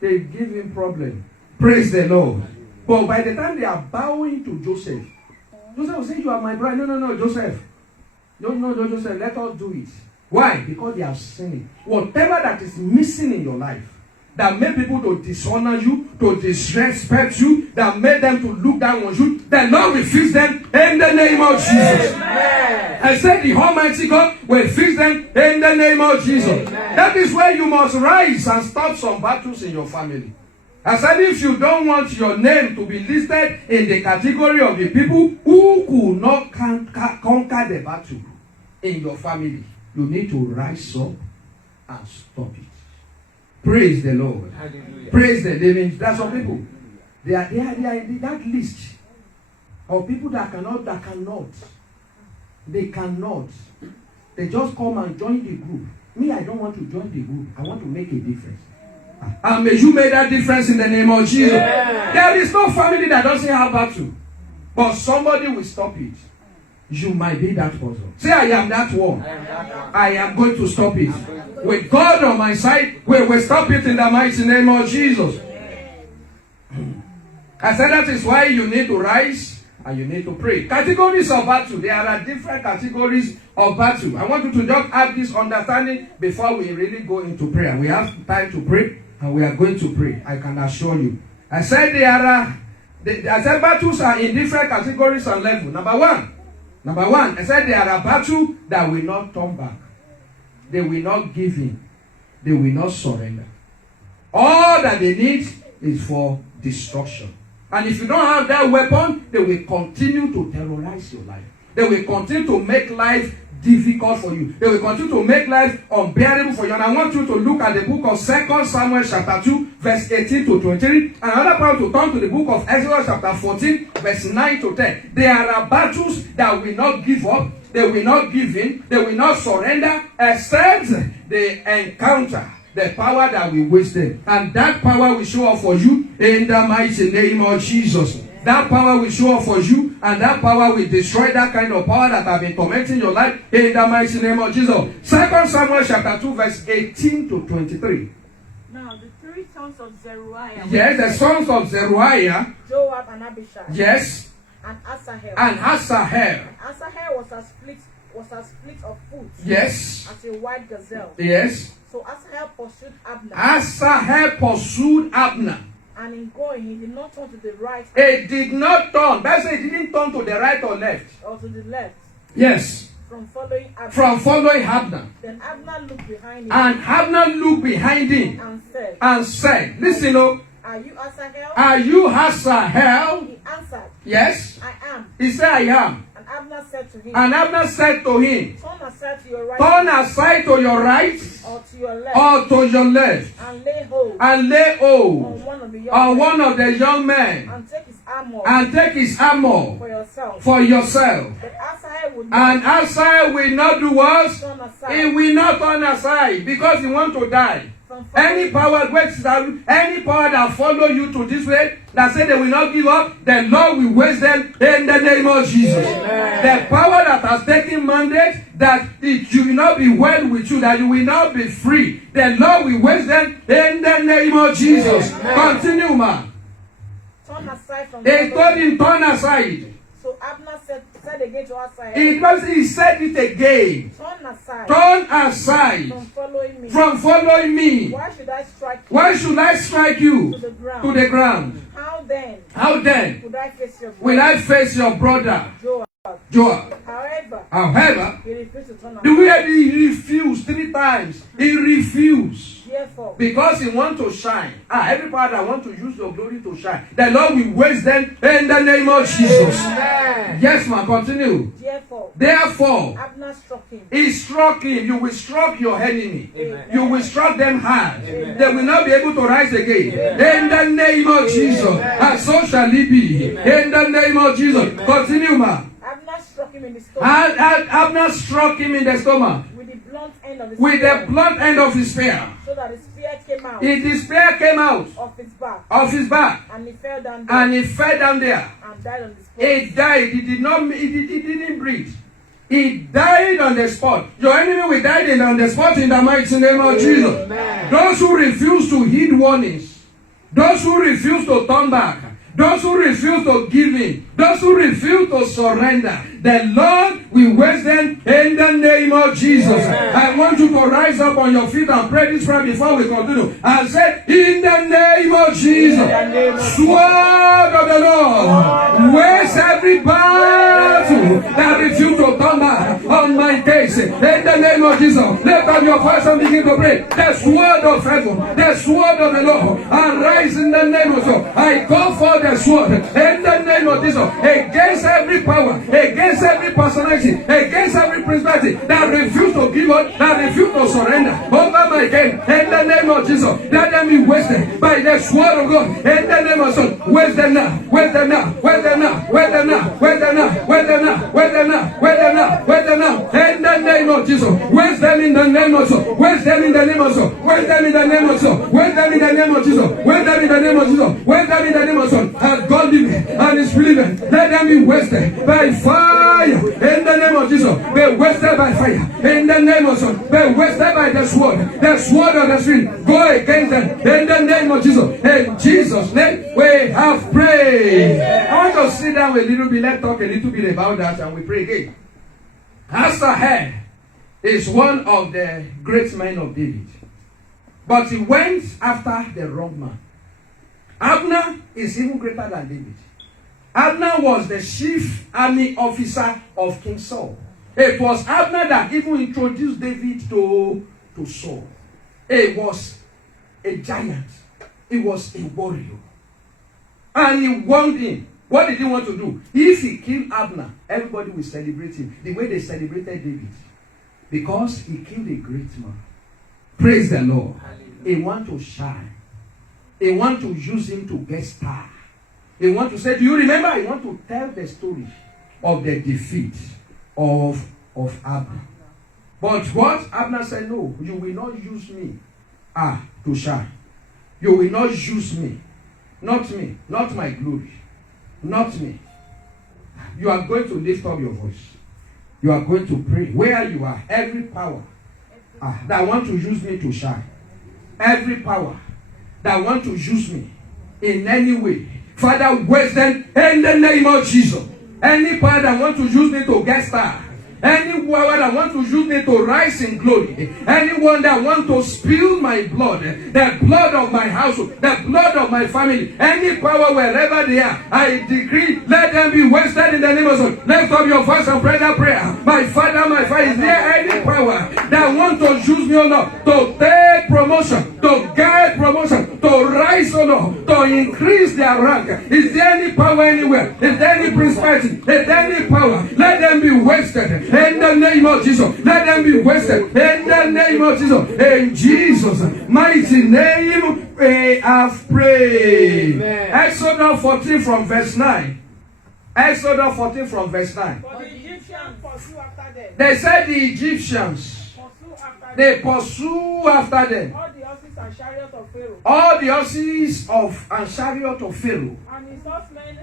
They give him problem. Praise the Lord. But by the time they are bowing to Joseph, Joseph will say, you are my brother. No, Joseph. No, Joseph, let us do it. Why? Because they have seen it. Whatever that is missing in your life, that made people to dishonor you, to disrespect you, that made them to look down on you, the Lord will fix them in the name of Jesus. Amen. I said the Almighty God will fix them in the name of Jesus. Amen. That is where you must rise and stop some battles in your family. I said if you don't want your name to be listed in the category of the people who could not conquer the battle in your family, you need to rise up and stop it. Praise the Lord. Hallelujah. Praise the living. There are some people. They are in that list of people that cannot. They cannot. They just come and join the group. Me, I don't want to join the group. I want to make a difference. And may you make that difference in the name of Jesus. Yeah. There is no family that doesn't have battle. But somebody will stop it. You might be that person. Say, I am that one. I am going to stop it. With God on my side, we will stop it in the mighty name of Jesus. I said that is why you need to rise and you need to pray. Categories of battle. There are different categories of battle. I want you to just have this understanding before we really go into prayer. We have time to pray and we are going to pray. I can assure you. I said battles are in different categories and levels. Number one, I said there are battles that will not turn back. They will not give in. They will not surrender. All that they need is for destruction. And if you don't have that weapon, they will continue to terrorize your life. They will continue to make life difficult for you. They will continue to make life unbearable for you. And I want you to look at the book of 2 Samuel chapter 2, verse 18 to 23. And another part to turn to the book of Exodus chapter 14, verse 9 to 10. There are battles that will not give up. They will not give in. They will not surrender except they encounter the power that will waste them. And that power will show up for you in the mighty name of Jesus. That power will show up for you, and that power will destroy that kind of power that have been tormenting your life in the mighty name of Jesus. 2 Samuel chapter 2, verse 18 to 23. Now, the three sons of Zeruiah. Yes, the sons of Zeruiah. Joab and Abishai. Yes. And Asahel. And Asahel. Asahel was as fleet of foot. Yes. As a white gazelle. Yes. So Asahel pursued Abner. Asahel pursued Abner. And in going, he did not turn to the right. He did not turn. Bible says he didn't turn to the right or left. Or to the left. Yes. From following Abner. From following Abner. Then Abner looked behind him. And Abner looked behind him. And said, listen, are you Asahel? Are you Asahel? He answered, yes. I am. He said, I am. And Abner said to him, turn aside to your right. Turn aside to your right. Or to your left. Or to your left. And lay hold. On one of the young men. And take his armor. For yourself. But Asahel would not. And Asahel will not do what? Turn aside. He will not turn aside because he wants to die. Any power that follow you to this way, that say they will not give up, the Lord will waste them in the name of Jesus. Amen. The power that has taken mandate that it will not be well with you, that you will not be free, the Lord will waste them in the name of Jesus. Amen. Continue, man. Turn aside from they told him, turn aside. So Abner said said again to Asael, He said it again. turn aside Turn aside from following me. from following me. Why should I strike you Why should I strike you to the ground? to the ground? How then How then would I face your will brother I face your brother Joab? Joab? However, However, he refused to turn the aside. way he refused 3 times, he refused. Therefore, Because he want to shine. Every part that want to use your glory to shine, the Lord will waste them in the name of Jesus. Amen. Yes, man, continue. Therefore, Abner struck him. he struck him. You will struck your enemy. Amen. You will struck them hard. Amen. They will not be able to rise again. Amen. In the name of Jesus. Amen. And so shall it be. Amen. In the name of Jesus. Amen. Continue, man. Abner struck him in the stomach Abner struck him in the stomach with the blunt end of his with the spear, blunt end of his spear. so that his spear came out His spear came out of his back, of his back, and he fell down there and he fell down there. and died on the spot. He died. He did not. He didn't breathe. He died on the spot. Your enemy will die on the spot in the mighty name of Jesus. Amen. Those who refuse to heed warnings, those who refuse to turn back, those who refuse to give in, those who refuse to surrender, the Lord will waste them in the name of Jesus. Amen. I want you to rise up on your feet and pray this prayer before we continue. I said, in the name of Jesus, sword of the Lord, waste every battle that refuse to turn back on my case. In the name of Jesus, lift up your voice and begin to pray. The sword of heaven, the sword of the Lord, arise in the name of Jesus. I call for the sword in the name of Jesus against every power, against every personality, against every principality that refuse to give up, that refuse to surrender over my game. In the name of Jesus, let them be wasted by the sword of God. In the name of Jesus, waste them now, waste them now, waste them now, waste them now, waste them now, waste them now, waste them now, waste them now, waste them now. In the name of Jesus, waste them in the name of Jesus, waste them in the name of Jesus, waste them in the name of Jesus, waste them in the name of Jesus, waste them in the name of Jesus, waste them in the name of Jesus. As God living and is living, let them be wasted by fire. In the name of Jesus, be wasted by fire. In the name of Jesus, be wasted by the sword of the Spirit. Go against them. In the name of Jesus, in Jesus' name, we have prayed. I want to sit down a little bit. Let's talk a little bit about that, and we pray again. Asahel is one of the great men of David, but he went after the wrong man. Abner is even greater than David. Abner was the chief army officer of King Saul. It was Abner that even introduced David to Saul. He was a giant. He was a warrior. And he warned him. What did he want to do? If he killed Abner, everybody will celebrate him the way they celebrated David. Because he killed a great man. Praise the Lord. He want to shine. He want to use him to get star. He want to say, do you remember? He want to tell the story of the defeat of Abner. But what? Abner said, no, you will not use me to shine. You will not use me. Not me. Not my glory. Not me. You are going to lift up your voice. You are going to pray. Where you are, every power that want to use me to shine. Every power that want to use me in any way. Father, waste them in the name of Jesus. Any power that want to use me to get star. Any power that want to use me to rise in glory. Anyone that want to spill my blood. The blood of my household. The blood of my family. Any power wherever they are. I decree, let them be wasted in the name of Jesus. Lift up your voice and pray that prayer. My Father, is there any power that want to use me, O Lord, to take promotion, to get promotion, to rise, O Lord, to increase their rank? Is there any power anywhere? Is there any principality? Is there any power? Let them be wasted. In the name of Jesus, let them be wasted. In the name of Jesus, in Jesus' mighty name, we have prayed. Amen. Exodus 14 from verse 9. Exodus 14 from verse 9. For the Egyptians pursue after them. They said the Egyptians, they pursue after them. All the horses and chariots of Pharaoh. All the horses and chariot of Pharaoh. And his horsemen.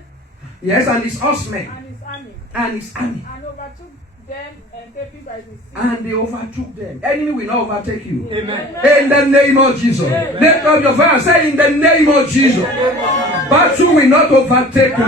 Yes, and his horsemen. And his army. And his army. And overtook them and taken by the sea. And they overtook them. Enemy will not overtake you. Amen. In the name of Jesus. Amen. Lift up your voice. Say, in the name of Jesus. Battle will not overtake me.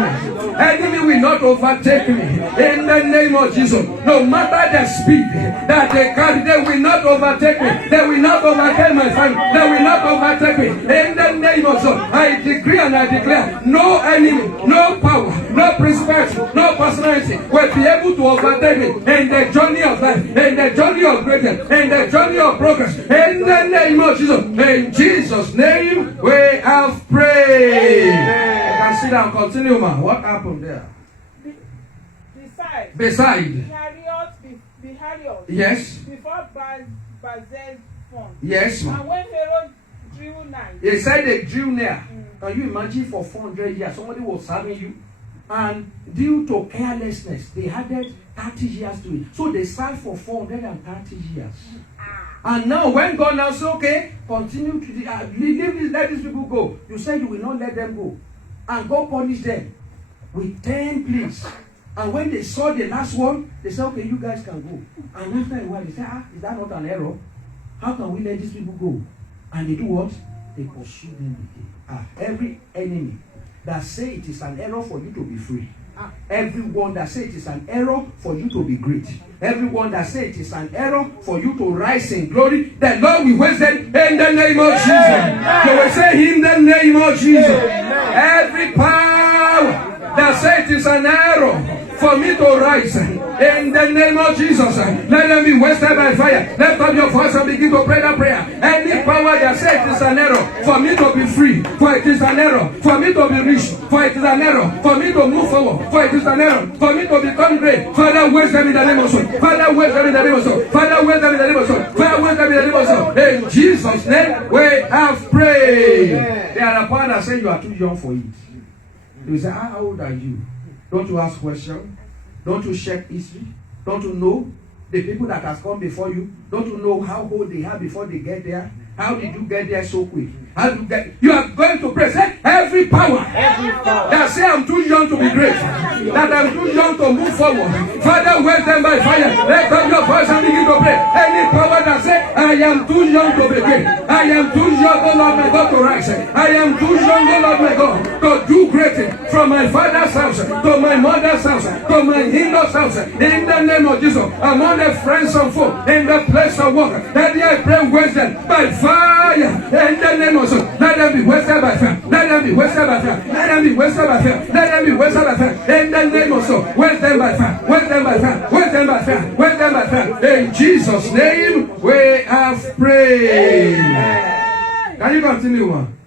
Enemy will not overtake me. In the name of Jesus. No matter the speed that they carry, they will not overtake me. They will not overtake my family. They will not overtake me. In the name of Jesus, I decree and I declare, no enemy, no power, no principality, no personality will be able to overtake me in the journey of life, in the journey of greatness, in the journey of progress. In the name of Jesus. In Jesus' name, we have prayed. You can sit down, continue, man. What happened there? Beside. The Harriot. Yes. Before Bazel's font. Yes, And ma'am. when Herod drew nigh. They said they drew near. Can you imagine for 400 years somebody was serving you? And due to carelessness, they added 30 years to it. So they served for 430 years. And now when God now said, okay, continue to let these people go. You said you will not let them go. And God punished them with 10 plagues. And when they saw the last one, they said, okay, you guys can go. And after a while, they said, is that not an error? How can we let these people go? And they do what? They pursue them again. Every enemy that say it is an error for you to be free. Everyone that say it is an error for you to be great. Everyone that say it is an error for you to rise in glory. The Lord will waste them in the name of Jesus. They will say in the name of Jesus. Every power that say it is an error for me to rise in the name of Jesus, let them be wasted by fire. Lift up your voice and begin to pray that prayer. Any power that says it is an error for me to be free, for it is an error for me to be rich, for it is an error for me to move forward, for it is an error for me to become great. Father, waste them in the name of Jesus. Father, waste them in the name of Jesus. Father, waste them in the name of Jesus. Father, waste them in the name of Jesus. In Jesus' name, we have prayed. There are powers that say you are too young for it. You say, how old are you? Don't you ask questions? Don't you check history? Don't you know the people that has come before you? Don't you know how old they are before they get there? How did you get there so quick? How did you get? You are going to pray. Say every power that say I'm too young to be great, that I'm too young to move forward. Father, waste them by fire. Let up your voice and begin to pray. Any power that say I am too young to be great, I am too young, oh Lord my God, to rise. I am too young, oh Lord my God, to do great things from my father's house to my mother's house to my in-laws house. In the name of Jesus, among the friends and folk in the place of work, that I pray waste them by fire. In the name of Jesus, let them be wasted by fire. Let them be wasted by fire. Let them be wasted by fire. Let them be wasted by fire. In the name of Jesus, waste them by fire. Waste them by fire. Waste them by fire. Waste them by fire. In Jesus' name, we have prayed. Can you continue, man?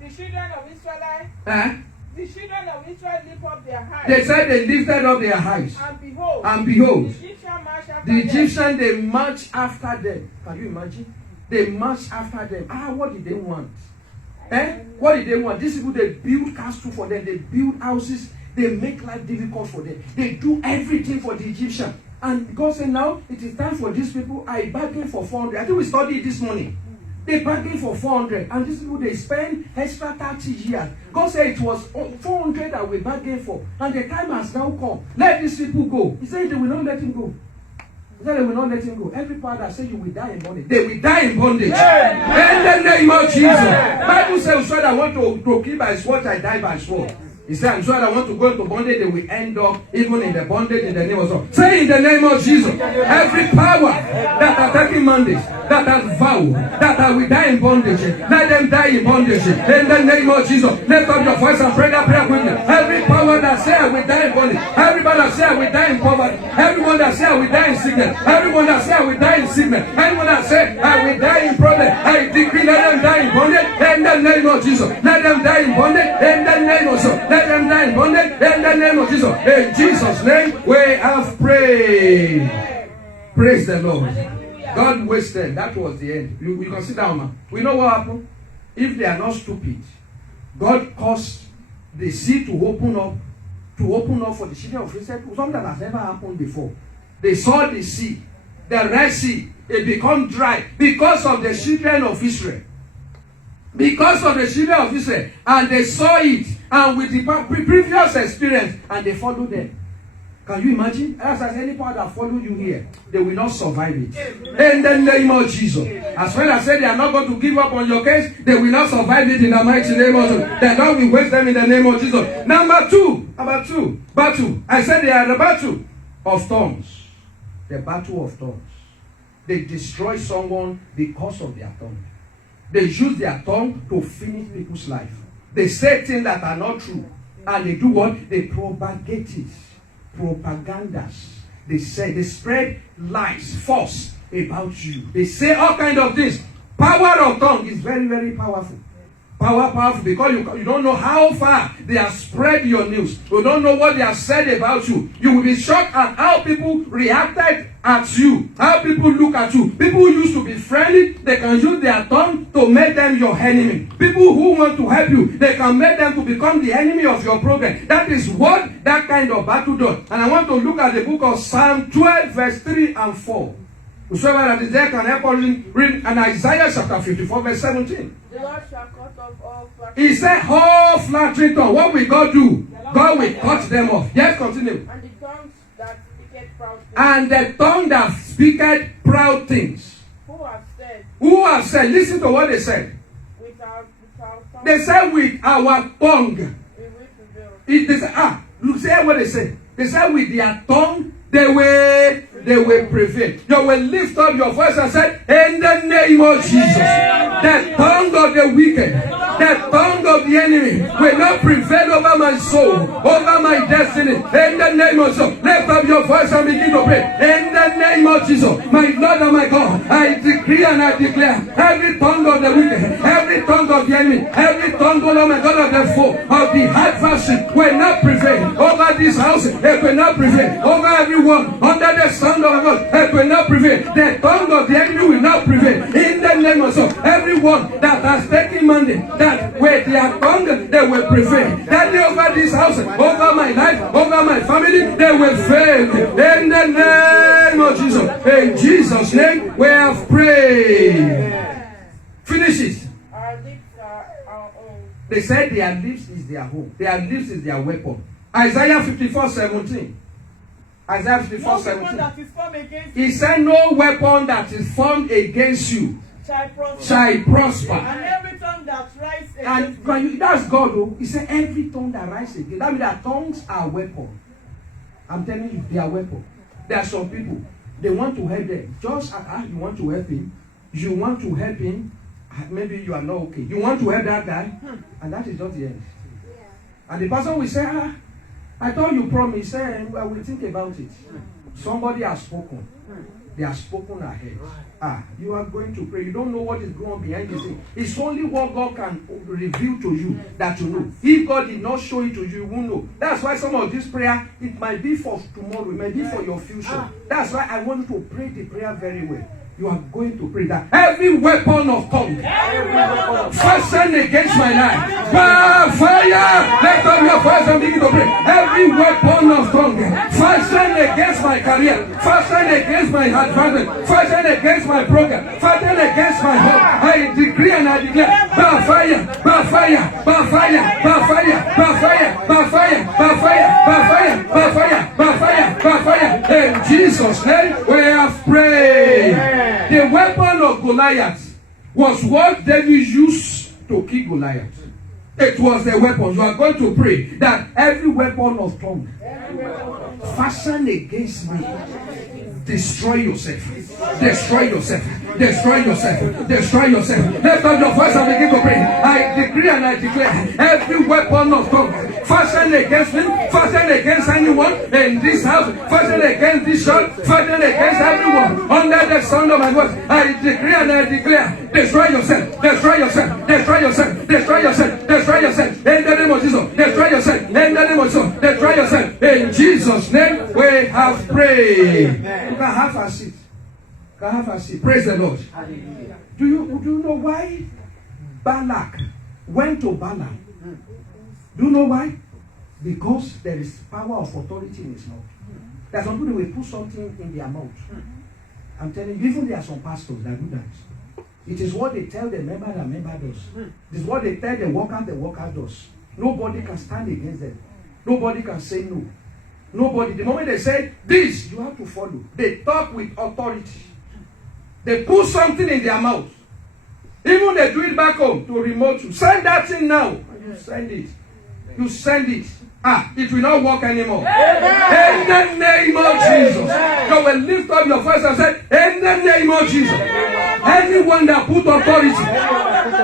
The children of Israel. The children of Israel lift up their eyes. They said they lifted up their eyes. And behold. The Egyptian they marched after them. Can you imagine? They marched after them. What did they want? What did they want? These people, they build castles for them. They build houses. They make life difficult for them. They do everything for the Egyptian. And God said, now it is time for these people. I bargained for 400. I think we studied this morning. They bargained for 400. And these people, they spend extra 30 years. God said it was 400 that we bargained for. And the time has now come. Let these people go. He said they will not let him go. He said they will not let him go. Every power that says you will die in bondage, they will die in bondage. In the name of Jesus. Bible says, so I want to kill by sword, I die by sword. He said, I'm sure I want to go into bondage, they will end up even in the bondage in the name of God. Say in the name of Jesus, every power that are taking mandate, that has vowed, that I will die in bondage, let them die in bondage. In the name of Jesus, lift up your voice and pray that prayer with me. Every power that say I will die in bondage, everybody that say I will die in poverty, everyone that say I will die in sickness, everyone that say I will die in sickness, anyone that say I will die in problem, I decree let them die in bondage. In the name of Jesus, let them die in bondage. In the name of Jesus. Let them die in bondage in the name of Jesus. In Jesus' name, we have prayed. Praise the Lord. God wasted. That was the end. You can sit down, man. We know what happened. If they are not stupid, God caused the sea to open up for the children of Israel. Something that has never happened before. They saw the sea, the Red Sea, it become dry because of the children of Israel. Because of the children of Israel, and they saw it, and with the previous experience, and they followed them. Can you imagine? As any power that follow you here, they will not survive it. In the name of Jesus. As well as said they are not going to give up on your case, they will not survive it in the mighty name of Jesus. The Lord will waste them in the name of Jesus. Number two. Battle. I said they are the battle of tongues. The battle of tongues. They destroy someone because of their tongue. They use their tongue to finish people's life. They say things that are not true. And they do what? They propagate it. Propagandas. They spread lies, false about you. They say all kinds of things. Power of tongue is very, very powerful. Powerful because you don't know how far they have spread your news. You don't know what they have said about you. You will be shocked at how people reacted at you. How people look at you. People who used to be friendly, they can use their tongue to make them your enemy. People who want to help you, they can make them to become the enemy of your program. That is what that kind of battle does. And I want to look at the book of Psalm 12 verse 3 and 4. Whosoever that is there can help us read and Isaiah chapter 54 verse 17. The Lord shall cut off all He said, all flattering tongue. What will God do? God will cut them off. Yes, continue. And the tongues that speaketh proud things. And the tongue that speaketh proud things. Who have said? Listen to what they said. With our tongue. They said with our tongue. We will prevail. They said, look, say what they said. They said with their tongue they will prevail. You will lift up your voice and say, in the name of Jesus, the tongue of the wicked, the tongue of the enemy will not prevail over my soul, over my destiny. In the name of Jesus, lift up your voice and begin to pray. In the name of Jesus, my Lord and my God, I decree and I declare, every tongue of the wicked, every tongue of the enemy, every tongue, oh my God, of the foe, of the adversary will not prevail over this house. It will not prevail over everyone under the sound of God. It will not prevail. The tongue of the enemy will not prevail. In the name of Jesus, everyone that has taken money, that with their tongue they will prevail. That day over this house, over my life, over my family, they will fail. In the name of Jesus. In Jesus' name, we have prayed. Finish it. Our lips are our own. They said their lips is their home. Their lips is their weapon. Isaiah 54:17. Isaiah 54:17. He said, no weapon that is formed against you shall prosper. And every tongue that rises against And that's God, though. He said, every tongue that rises against. That means that tongues are weapons. I'm telling you, they are weapons. There are some people, they want to help them. Just as you want to help him, you want to help him, maybe you are not okay. You want to help that guy, and that is just the end. And the person will say, I thought you promised, well, we'll think about it. Somebody has spoken. They have spoken ahead. You are going to pray. You don't know what is going on behind the scene. It's only what God can reveal to you that you know. If God did not show it to you, you won't know. That's why some of this prayer, it might be for tomorrow, it might be for your future. That's why I want you to pray the prayer very well. You are going to pray that every weapon of tongue fastened against my life, by fire, lift up your voice and begin to pray. Every weapon of tongue fastened against my career, fastened against my advancement, fastened against my program, fastened against my home, I decree and I declare, by fire, by fire, by fire, by fire, by fire, by fire, by fire, by fire, by fire, by fire, by fire. In Jesus' name we have prayed. The weapon of Goliath was what David used to kill Goliath. It was the weapon. You are going to pray that every weapon of tongue fastened against me, destroy yourself. Destroy yourself. Destroy yourself. Destroy yourself. Lift up your voice and begin to pray. I decree and I declare every weapon of tongue fastened against me, fastened against anyone in this house, fastened against this church, fastened against everyone under the sound of my voice. I decree and I declare, destroy yourself. Destroy yourself. Destroy yourself. Destroy yourself. Destroy yourself. In the name of Jesus. Destroy yourself. In the name of Jesus. Destroy yourself. In Jesus' name we have prayed. You can have a seat. Can have a seat. Praise the Lord. Hallelujah. Do you know why Balak went to Balaam? Do you know why? Because there is power of authority in his mouth. There's some people who will put something in their mouth. I'm telling you, even there are some pastors that do that. It is what they tell the member does. It is what they tell the worker does. Nobody can stand against them. Nobody can say no. Nobody. The moment they say this, you have to follow. They talk with authority. They put something in their mouth. Even they do it back home to remote you. Send that thing now. You send it. You send it. It will not work anymore. Amen. In the name of Jesus. You will lift up your voice and say, in the name of Jesus. Anyone that put authority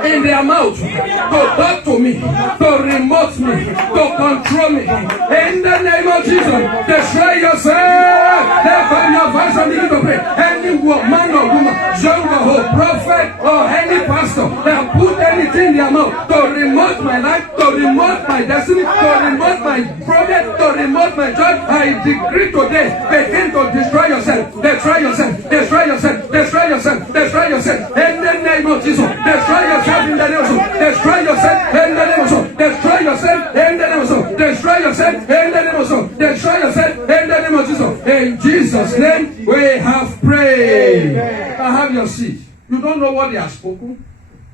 in their mouth to talk to me, to remote me, to control me, in the name of Jesus, destroy yourself. Lift up your voice and begin to pray. Any man or woman, young or prophet or any pastor that put anything in their mouth to remote my life, to remote my destiny, to remote my progress, to remote my joy, I decree today, begin to destroy yourself, destroy yourself, destroy yourself, destroy yourself, destroy yourself, in the name of Jesus, destroy yourself in the name of Jesus, destroy yourself in the name of Jesus, destroy yourself in the name of Jesus, destroy yourself in the name of Jesus, destroy yourself in the name of Jesus. In Jesus' name, we have prayed. Have your seat. You don't know what they have spoken,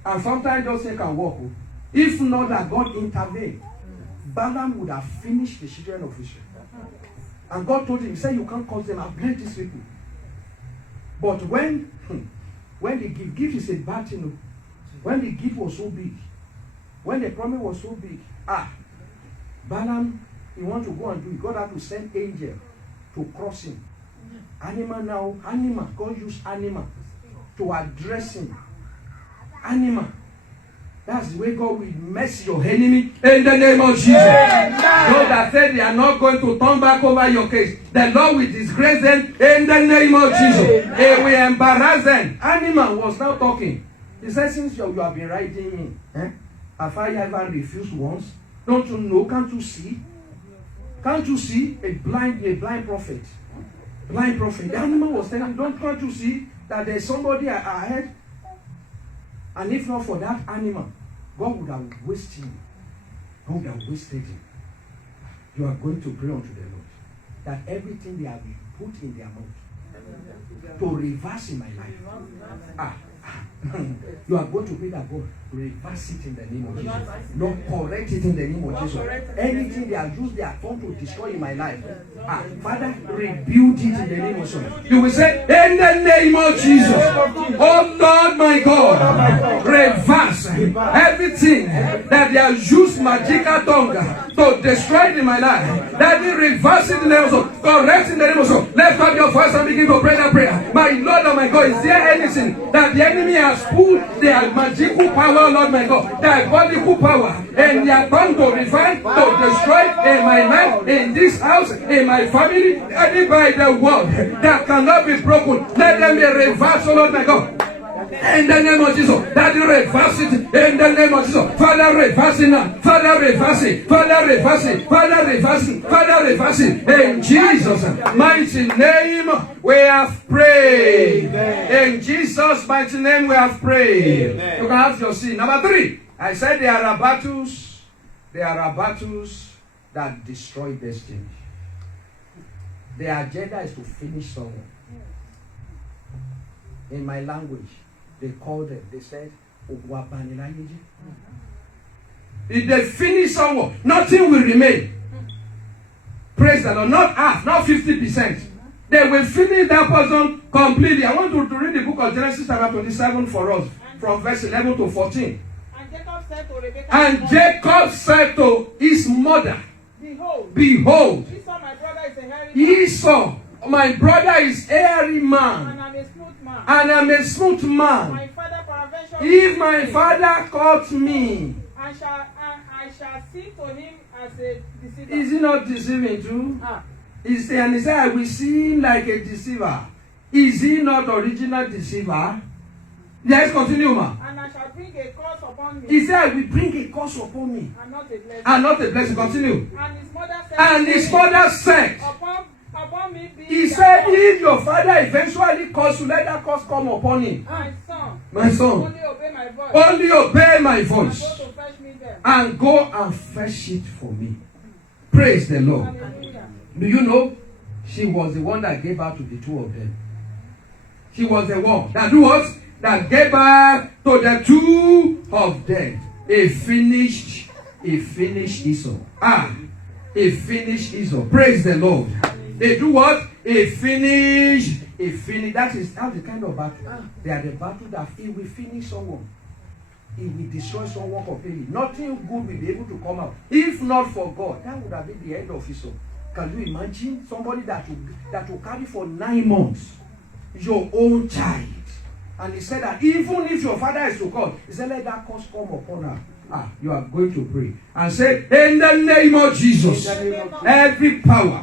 and sometimes those things can walk. If not that God intervened, Balaam would have finished the children of Israel. And God told him, he said, you can't cause them, I've blessed these people. But when the gift is a bad thing, when the gift was so big, when the promise was so big, Balaam, he wanted to go and do it. God had to send angel to cross him. Animal, God used animal to address him. Animal. That's the way God will mess your enemy in the name of Jesus. Those that said they are not going to turn back over your case, the Lord will disgrace them in the name of Jesus. He will embarrass them. Animal was now talking. He said, since you have been writing me, have I ever refused once? Don't you know? Can't you see? Can't you see a blind prophet? Blind prophet. The animal was telling him, can't you see that there's somebody ahead? And if not for that animal, God would have wasted him. God would have wasted him. You are going to pray unto the Lord that everything they have put in their mouth to reverse in my life. You are going to pray that God reverse it in the name of Jesus. Lord, correct it in the name of Jesus. Anything they have used their tongue to destroy in my life, Father, rebuild it in the name of Jesus. You will say, in the name of Jesus, oh Lord my God, reverse everything that they have used magical tongue to destroy in my life. That they reverse it in the name of Jesus. Correct in the name of Jesus. Lift up your voice and begin to pray that prayer. My Lord and my God, is there anything that the enemy has put their magical power, Lord my God, their godly power, and their tongue to refine, to destroy in my life, in this house, in my family, and by the word that cannot be broken? Let them be reversed, Lord my God. In the name of Jesus, that you reverse it. In the name of Jesus, Father, reverse it now. Father, reverse it. Father, reverse it. Father, reverse it. Father, reverse it. In Jesus' mighty name, we have prayed. Amen. In Jesus' mighty name, we have prayed. Amen. You can have your seat. Number 3, I said there are battles. There are battles that destroy destiny. The agenda is to finish someone. In my language, they called them. They said, if they finish someone, nothing will remain. Praise the Lord. Not half, not 50%. They will finish that person completely. I want you to read the book of Genesis chapter 27 for us, from verse 11 to 14. And Jacob said to Rebekah, and Jacob said to his mother, Behold, Esau, my brother, is a hairy man. Esau, my brother, is a hairy man. And I'm a smooth man. And I'm a smooth man. My father peradventure, if my father caught me, I shall see to him as a deceiver. Is he not deceiving too? And he said, I will see him like a deceiver. Is he not original deceiver? Yes, continue, ma. And I shall bring a curse upon me. He said, I will bring a curse upon me. And not a blessing. And not a blessing. Continue. And his mother said, upon me be he said, if your father eventually calls you, let that curse come upon him. My son, only obey my voice. Only obey my voice. And go to fetch me there. And go and fetch it for me. Praise the Lord. Hallelujah. Do you know? She was the one that gave birth to the two of them. She was the one that do what? That gave birth to the two of them. A finished Esau. A finished Esau. Praise the Lord. They do what? A finish. That is the kind of battle. They are the battle that if we finish someone, if we destroy someone completely, nothing good will be able to come out. If not for God, that would have been the end of Esau. Can you imagine somebody that will carry for 9 months your own child? And he said that even if your father is to come, he said, let that curse come upon her. You are going to pray and say, in the name of Jesus, every power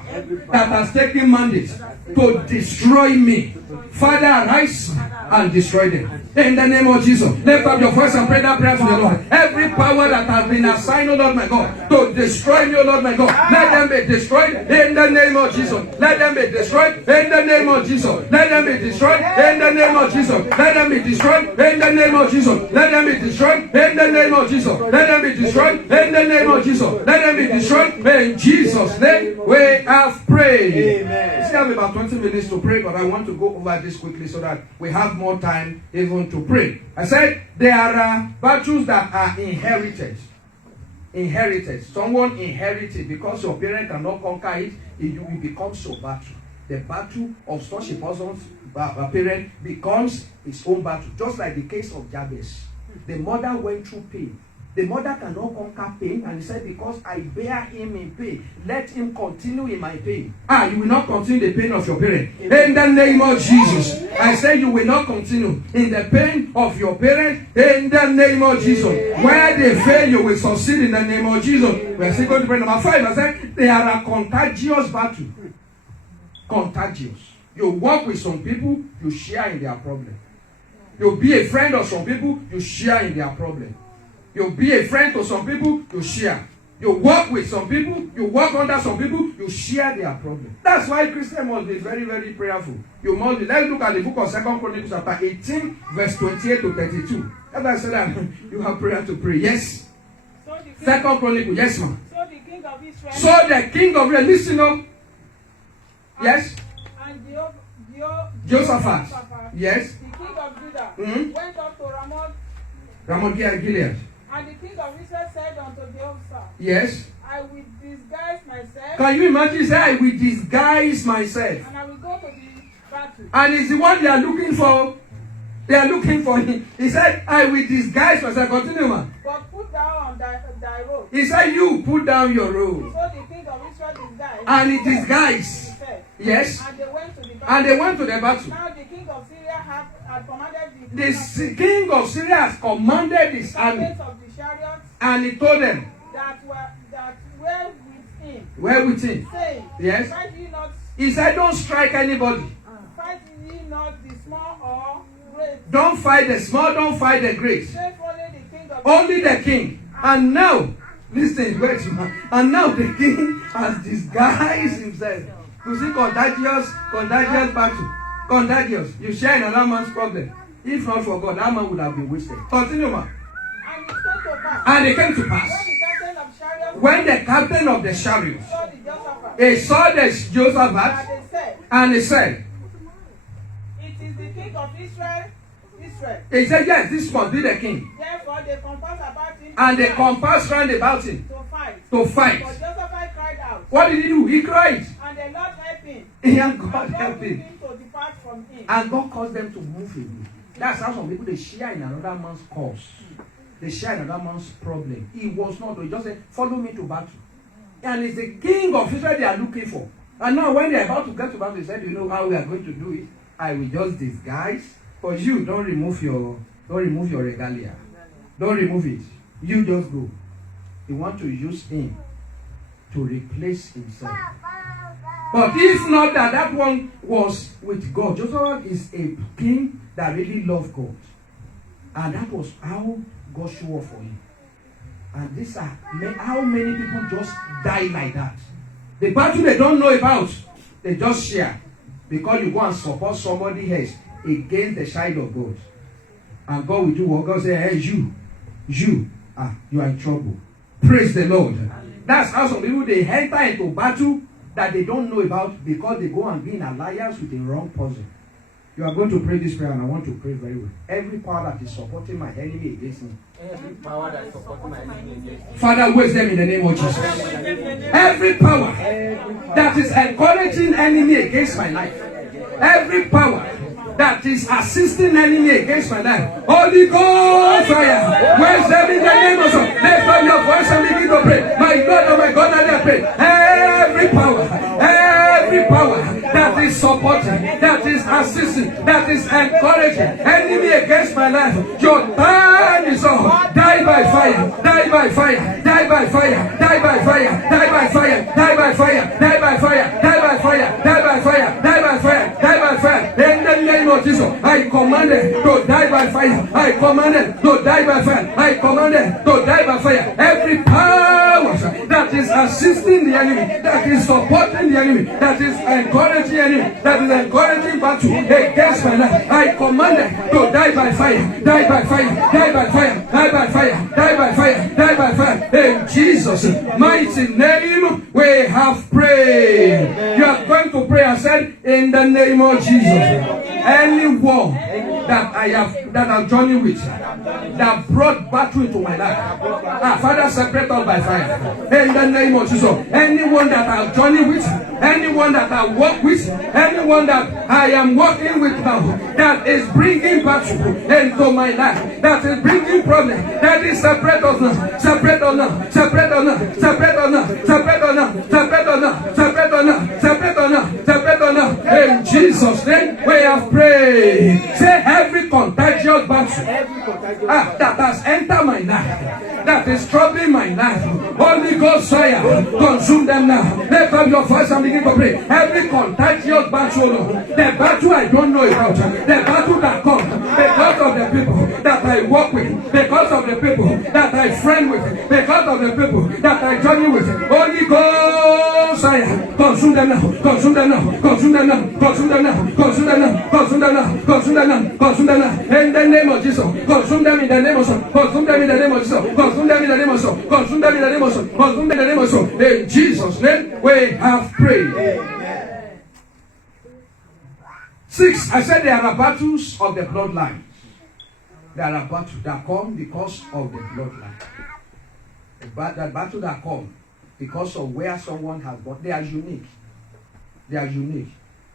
that has taken mandate to destroy me, Father, arise and destroy them. In the name of Jesus, lift up your voice and pray that prayer to the Lord. Every power that has been assigned, oh Lord my God, to destroy me, oh Lord my God, let them be destroyed in the name of Jesus. Let them be destroyed in the name of Jesus. Let them be destroyed in the name of Jesus. Let them be destroyed in the name of Jesus. Let them be destroyed in the name of Jesus. Let them be destroyed in the name of Jesus. Let them be destroyed in Jesus' name. We have prayed. Amen. We still have about 20 minutes to pray, but I want to go over this quickly so that we have more time even to pray. I said there are battles that are inherited. Someone inherited because your parent cannot conquer it, it will become your battle. The battle of such a person's parent becomes his own battle, just like the case of Jabez. The mother went through pain. The mother cannot conquer pain, and he said, because I bear him in pain, let him continue in my pain. You will not continue the pain of your parent. In the name of Jesus, I say you will not continue in the pain of your parent. In the name of Jesus, where they fail, you will succeed in the name of Jesus. We are still going to pray. Number 5, I said, they are a contagious battle. Contagious. You work with some people, you share in their problem. You'll be a friend of some people, you share in their problem. You'll be a friend to some people, you share. You work with some people, you work under some people, you share their problem. That's why Christians must be very, very prayerful. You must be. Let's look at the book of 2 Chronicles chapter 18, verse 28 to 32. As I said that, you have prayer to pray. Yes. 2 Chronicles, yes, ma'am. So the king of Israel. So the king of Israel, listen up. Yes. And Josaphat. Yes. The king of Judah went up to Ramoth Gilead. And the king of Israel said unto Jehoshaphat, yes. I will disguise myself. Can you imagine? Say, I will disguise myself. And I will go to the battle. And it's the one they are looking for. They are looking for him. He said, I will disguise myself. Continue, man. But put down on thy robe. He said, you put down your robe. So the king of Israel disguised. And he disguised. Yes. And they went to the battle. And they went to the battle. Now the king of Syria had commanded the king of Syria has commanded his army. Of the chariots, and he told them that were with him. Were with him. Saying, yes. Fight ye not. He said, don't strike anybody. Fight ye not the small or great. Don't fight the small, don't fight the great. Save only the king of only the king. And now, listen, wait, man. And now the king has disguised himself. You see, contagious battle. Contagious. You share in another man's problem. If not for God, that man would have been wasted. Continue, man. And it came to pass. When the captain of the chariot saw the Josaphat, and he said, it is the king of Israel. He said, yes, this must be the king. Therefore, they compassed about him. And they compassed round about him. To fight. But Josaphat cried out. What did he do? He cried. And the Lord helped him. And God helped him. To depart from him. And God caused them to move away. That's how some people, they share in another man's cause. They share in another man's problem. He was not. He just said, follow me to battle. And it's the king of Israel they are looking for. And now when they are about to get to battle, they said, you know how we are going to do it? I will just disguise. But you don't remove your regalia. Don't remove it. You just go. You want to use him to replace himself. But if not that one was with God. Joseph is a king that really loved God. And that was how God showed up for him. And these are how many people just die like that. The battle they don't know about, they just share. Because you go and support somebody else against the child of God. And God will do what God says, hey, you are in trouble. Praise the Lord. That's how some people, they enter into battle that they don't know about because they go and be in alliance with the wrong person. You are going to pray this prayer, and I want to pray very well. Every power that is supporting my enemy against me. Every power that is supporting my enemy against me. Father, waste them in the name of Jesus. Every power that is encouraging enemy against my life. Every power that is assisting enemy against my life. Holy Ghost fire. Where's them in the name of God? Lift up your voice and begin to pray. My God, oh my God, I pray. Every power that is supporting, that is assisting, that is encouraging enemy against my life. Your time is up. Die by fire. Die by fire. Die by fire. Die by fire. Die by fire. Die by fire. Die by fire. Die by fire. Die by fire. Die by fire. Die by fire. In the name of Jesus, I command it to die by fire. I command it to die by fire. I command it to die by fire. Every power that is assisting the enemy, that is supporting the enemy, that is encouraging the enemy, that is encouraging battle against my life, I command it to die by fire. Die by fire. Die by fire. Die by fire. Die by fire. Die by fire. In Jesus' mighty name, we have prayed. You are going to pray and say, in the name of Jesus. Anyone that I'm journeying with, that brought battle into my life, Father, separate us by fire. In the name of Jesus. Anyone that I'm journeying with, anyone that I work with, anyone that I am working with now, that is bringing battle into my life, that is bringing problem, that is separate us now, separate us now, separate us now, separate us now, separate us now, separate us now, separate us now, separate us now, separate us now. In Jesus' name, we have prayed. Say every contagious battle that has entered my life, that is troubling my life, Holy Ghost fire, consume them now. Lift up your voice and begin to pray. Every contagious battle, the battle I don't know about, the battle that comes because of the people that I work with, because of the people that I friend with, because of the people that I journey with, Holy Ghost fire, consume them now, consume them now, consume them now, consume them now, consume them now, consume them now, consume them now, consume them now. In the name of Jesus, consume them in the name of Jesus, consume them in the name of Jesus, consume them in the name of Jesus, consume them in the name of Jesus, consume them in the name of Jesus. In Jesus' name, we have prayed. 6, I said there are battles of the bloodline. There are battles that come because of the bloodline. The battle that come because of where someone has gone. They are unique. They are unique.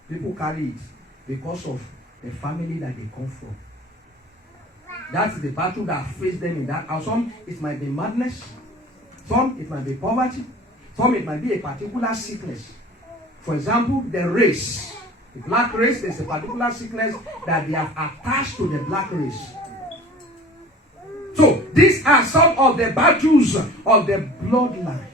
People carry it because of the family that they come from. That's the battle that face them in that. And some, it might be madness. Some, it might be poverty. Some, it might be a particular sickness. For example, the race. The black race, there's a particular sickness that they have attached to the black race. So, these are some of the battles of the bloodline.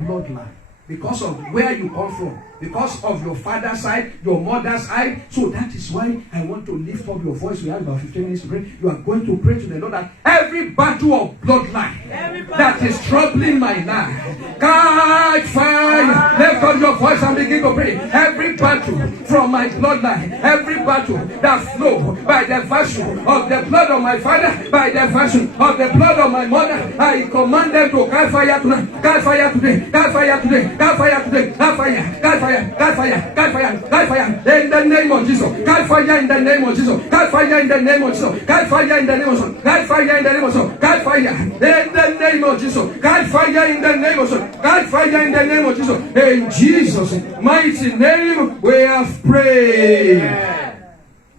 Bloodline. Because of where you come from. Because of your father's side, your mother's side. So that is why I want to lift up your voice. We have about 15 minutes to pray. You are going to pray to the Lord that every battle of bloodline that is troubling my life, catch fire. Lift up your voice and begin to pray. Every battle from my bloodline, every battle that flow by the virtue of the blood of my father, by the virtue of the blood of my mother, I command them to catch fire tonight. Catch fire today. Catch fire today. Catch fire today. Catch fire. Catch fire. God fire, God fire, God fire, in the name of Jesus. God fire in the name of Jesus. God fire in the name of Jesus. God fire in the name of Jesus. God fire in the name of Jesus. God fire in the name of Jesus. God fire in the name of Jesus. God fire in the name of Jesus. In Jesus' mighty name, we have prayed.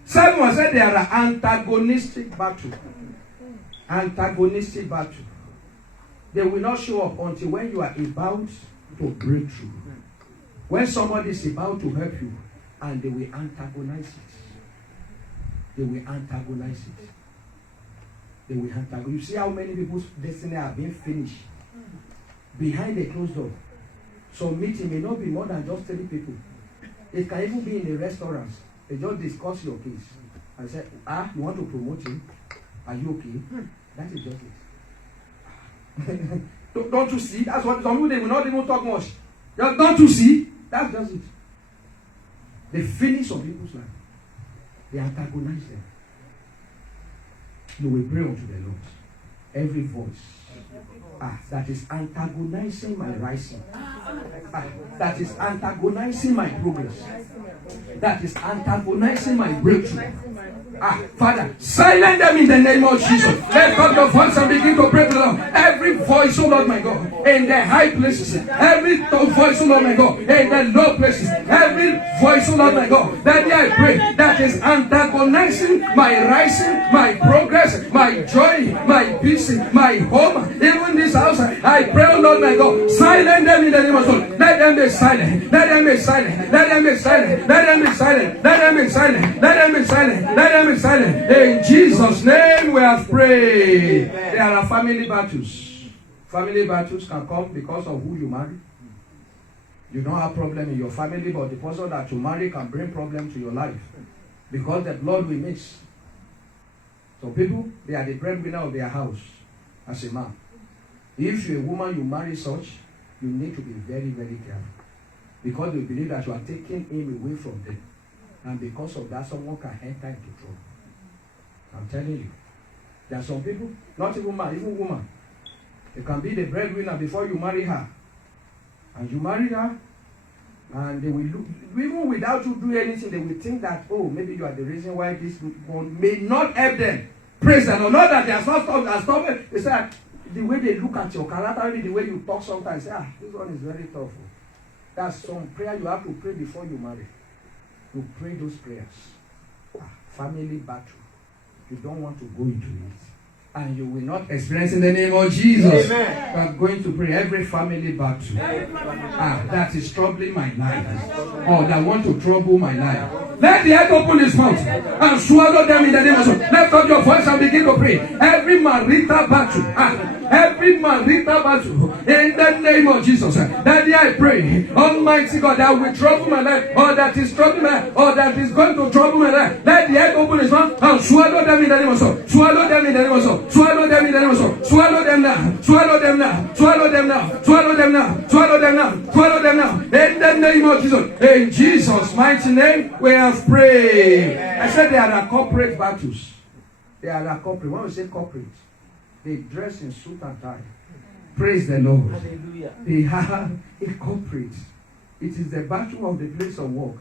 Someone said there are antagonistic battle. Antagonistic battle. They will not show up until when you are about to break through. When somebody is about to help you, and they will antagonize it. They will antagonize it. They will antagonize. You see how many people's destiny are being finished behind a closed door. So meeting may not be more than just 3 people. It can even be in a restaurant. They just discuss your case. And say, you want to promote him? Are you okay? That is just it. Don't you see? That's what some people, they will not even talk much. Just, don't you see? That's just it. They finish some people's life. They antagonize them. You will pray unto the Lord. Every voice that is antagonizing my rising, that is antagonizing my progress, that is antagonizing my breakthrough. Father, silence them in the name of Jesus. Let God your voice and begin to pray to the Lord. Every voice, oh Lord my God, in the high places, every voice, oh Lord my God, in the low places, every voice, oh Lord my God, that I pray that is antagonizing my rising, my progress, my joy, my peace, my home, even this house. I pray, oh Lord my God, silence them in the name of Jesus. Let them be silent. Let them be silent. Let them be silent. Let them be silent. Let them be silent. Let them be silent. Let them be silent. In Jesus' name we have prayed. There are family battles. Family battles can come because of who you marry. You don't have problem in your family, but the person that you marry can bring problem to your life because the blood will mix. So people, they are the breadwinner of their house as a man. If you're a woman, you marry such, you need to be very, very careful because they believe that you are taking him away from them. And because of that, someone can enter into trouble. I'm telling you. There are some people, not even man, even woman. They can be the breadwinner before you marry her. And you marry her, and they will look, even without you doing anything, they will think that, oh, maybe you are the reason why this one may not help them. Praise the Lord. Not that they are not stopping. They say, the way they look at your character, maybe the way you talk sometimes, say, this one is very tough. That's some prayer you have to pray before you marry. You pray those prayers. Family battle. You don't want to go into it. And you will not experience in the name of Jesus. Amen. You are going to pray every family battle. That is troubling my life. Or that want to trouble my life. Let the head open his mouth and swallow them in the name of Jesus. Lift up your voice and begin to pray. Every marital battle. Every marital battle in the name of Jesus. Daddy, I pray, Almighty God, that will trouble my life, or that is troubling my life, or that is going to trouble my life. Let the head open his mouth and swallow them in the name of Jesus. Swallow them in the name of Jesus. Swallow them in the name of Jesus. Swallow them now. Swallow them now. Swallow them now. Swallow them now. Swallow them now. Swallow them now. In the name of Jesus. In Jesus' mighty name, we have prayed. I said there are corporate battles. There are corporate. When we say corporate, they dress in suit and tie. Praise the Lord. Hallelujah. They have a corporate. It is the battle of the place of work.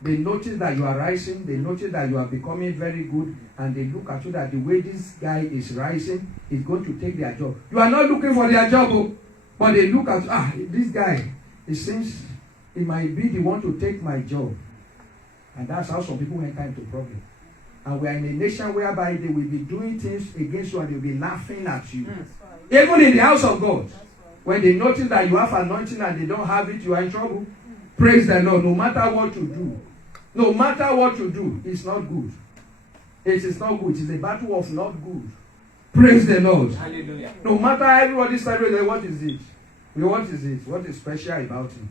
They notice that you are rising. They notice that you are becoming very good. And they look at you that the way this guy is rising is going to take their job. You are not looking for their job. But they look at, this guy, it seems it might be the one to take my job. And that's how some people enter into problem. And we are in a nation whereby they will be doing things against you and they will be laughing at you. Even in the house of God. When they notice that you have anointing and they don't have it, you are in trouble. Praise the Lord. No matter what you do. No matter what you do, it's not good. It is not good. It is a battle of not good. Praise the Lord. Hallelujah. No matter everybody started, what is it? What is it? What is special about it?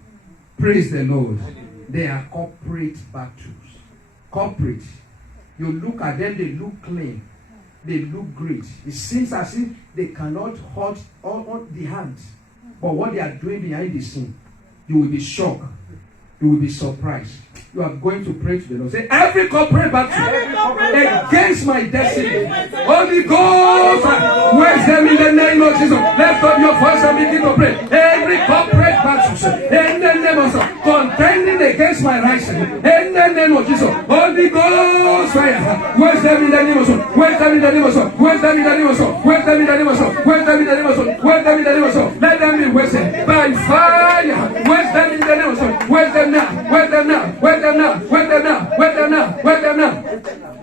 Praise the Lord. Hallelujah. They are corporate battles. Corporate. You look at them, they look clean. They look great. It seems as if they cannot hurt on the hands. But what they are doing behind the scene, you will be shocked. You will be surprised. You are going to pray to the Lord. Say, every corporate battle against my destiny, Holy Ghost, where's them in the name of Jesus? Lift up your voice and begin to pray. Every corporate battle in the name of Jesus, contending against my rising, in the name of Jesus. Holy Ghost, fire. Where's them in the name of Jesus? Where's them in the name of Jesus? Where's them in the name of Jesus? Where's them in the name of Jesus? Where's them in the name of Jesus? Where's them in the name of Jesus? Let them be wasted by fire. Where's them in the name of Jesus? Where's them now? Where's them now? Where's them now? Where's them now? Where's them now? Where's them now?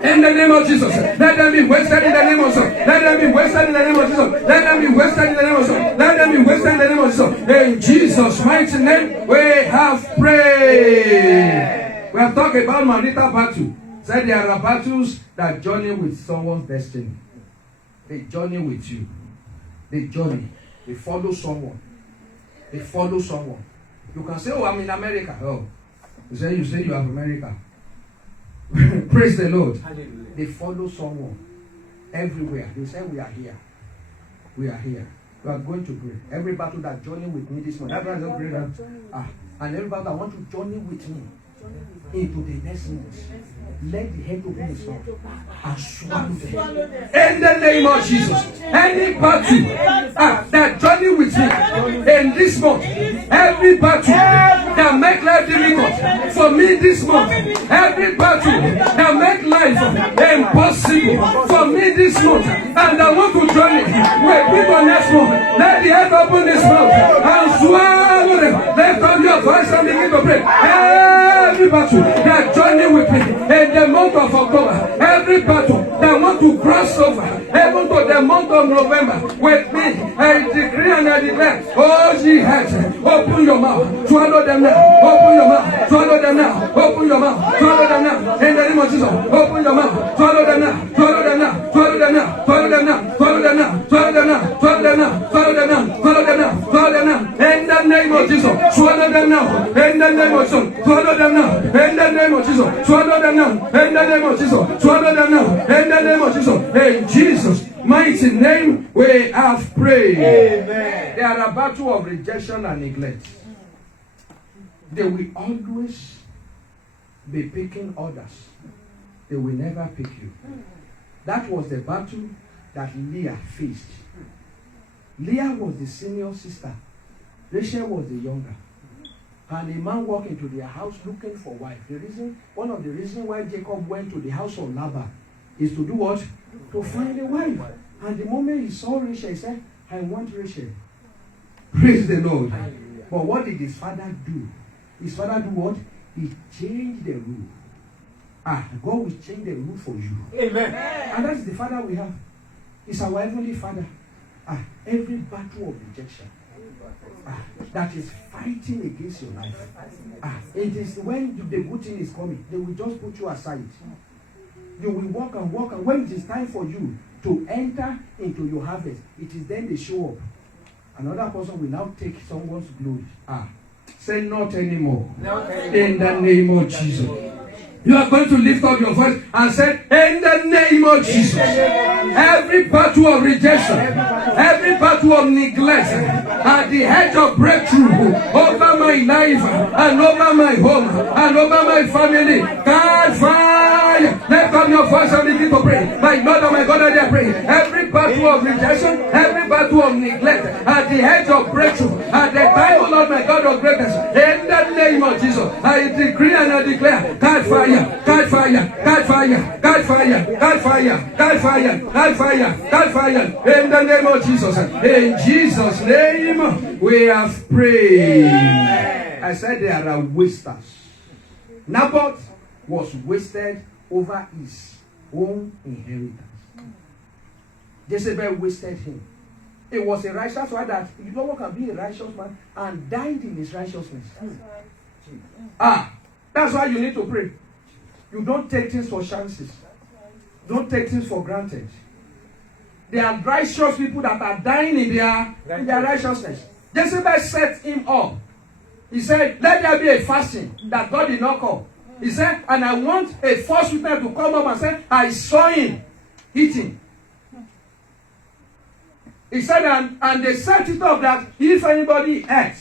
In the name of Jesus. Let them be wasted in the name of Jesus. Let them be wasted in the name of Jesus. Let them be wasted in the name of Jesus. Let them be wasted in the name of Jesus. In Jesus' mighty name, we have prayed. We have talked about marital battle. Said there are battles that journey with someone's destiny. They journey with you. They journey. They follow someone. They follow someone. You can say, oh, I'm in America. Oh, you say you have America. Praise the Lord. Hallelujah. They follow someone everywhere. They say, we are here. We are here. We are going to pray. Every battle that journey with me this morning. Everyone just pray that. And every battle that want to journey with me into the next month. Let the head open his mouth and swallow them. In the name of Jesus. Any battle that journey with me in this month, every battle that that make life difficult for me this month, every battle that make life impossible for me this month, and I want to join it, wait, pick on next month. Let the earth open this month and swallow them. Lift up your voice and begin to pray. Every battle that joining with me in the month of October, every battle that want to cross over, even to the month of November with me, I decree and I declare, oh ye heads, open your mouth, swallow them now, open your mouth, swallow them now, open your mouth, swallow them now, in the name of Jesus, open your mouth, swallow them now, swallow them now, swallow them now, swallow them now, swallow them now, swallow them now, swallow them now, swallow them now, swallow them now, swallow them now, in the name of Jesus, swallow them now, in the name of Jesus, swallow them now, in the name of Jesus, swallow them now, in the name of Jesus, swallow them now, in the name of Jesus, in Jesus' mighty name we have prayed. Amen. There are a battle of rejection and neglect. They will always be picking others. They will never pick you. That was the battle that Leah faced. Leah was the senior sister. Rachel was the younger. And a man walked into their house looking for a wife. One of the reasons why Jacob went to the house of Laban is to do what? To find a wife. And the moment he saw Rachel, he said, I want Rachel. Praise the Lord. But what did his father do? His father do what? He changed the rule. God will change the rule for you. Amen. And that's the father we have. It's our heavenly father. Every battle of rejection that is fighting against your life. It is when the good thing is coming, they will just put you aside. You will walk and walk, and when it is time for you to enter into your harvest, it is then they show up. Another person will now take someone's glory. Say not anymore. In the name of Jesus. You are going to lift up your voice and say, in the name of Jesus, every battle of rejection, every battle of neglect, at the edge of breakthrough over my life and over my home and over my family, God fire, lift up your voice and begin to pray. My Lord and my God, I pray. Every battle of rejection, every battle of neglect, at the edge of breakthrough, at the time, oh Lord, my God of greatness, in the name of Jesus, I decree and I declare, God fire. God fire, God fire, God fire, God fire, God fire, God fire, God fire, in the name of Jesus. In Jesus' name we have prayed. I said there are wasters. Naboth was wasted over his own inheritance. Jezebel wasted him. It was a righteous man that no one can be a righteous man and died in his righteousness. That's why you need to pray. You don't take things for chances. Don't take things for granted. There are righteous people that are dying in their righteousness. Jezebel set him up. He said, let there be a fasting that God did not call. He said, and I want a false witness to come up and say, I saw him eating. He said, and they set it up that if anybody ate,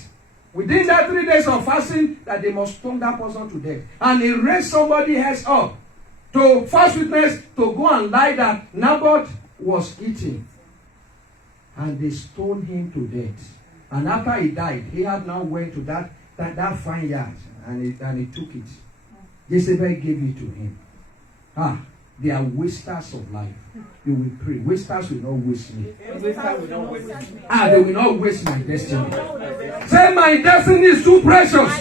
within that 3 days of fasting, that they must stone that person to death. And he raised somebody else up to false witness to go and lie that Naboth was eating. And they stoned him to death. And after he died, he had now went to that vineyard and he took it. Jezebel gave it to him. They are wasters of life. You will pray. Wasters will not waste me. They will not waste my destiny. Say my destiny is too precious.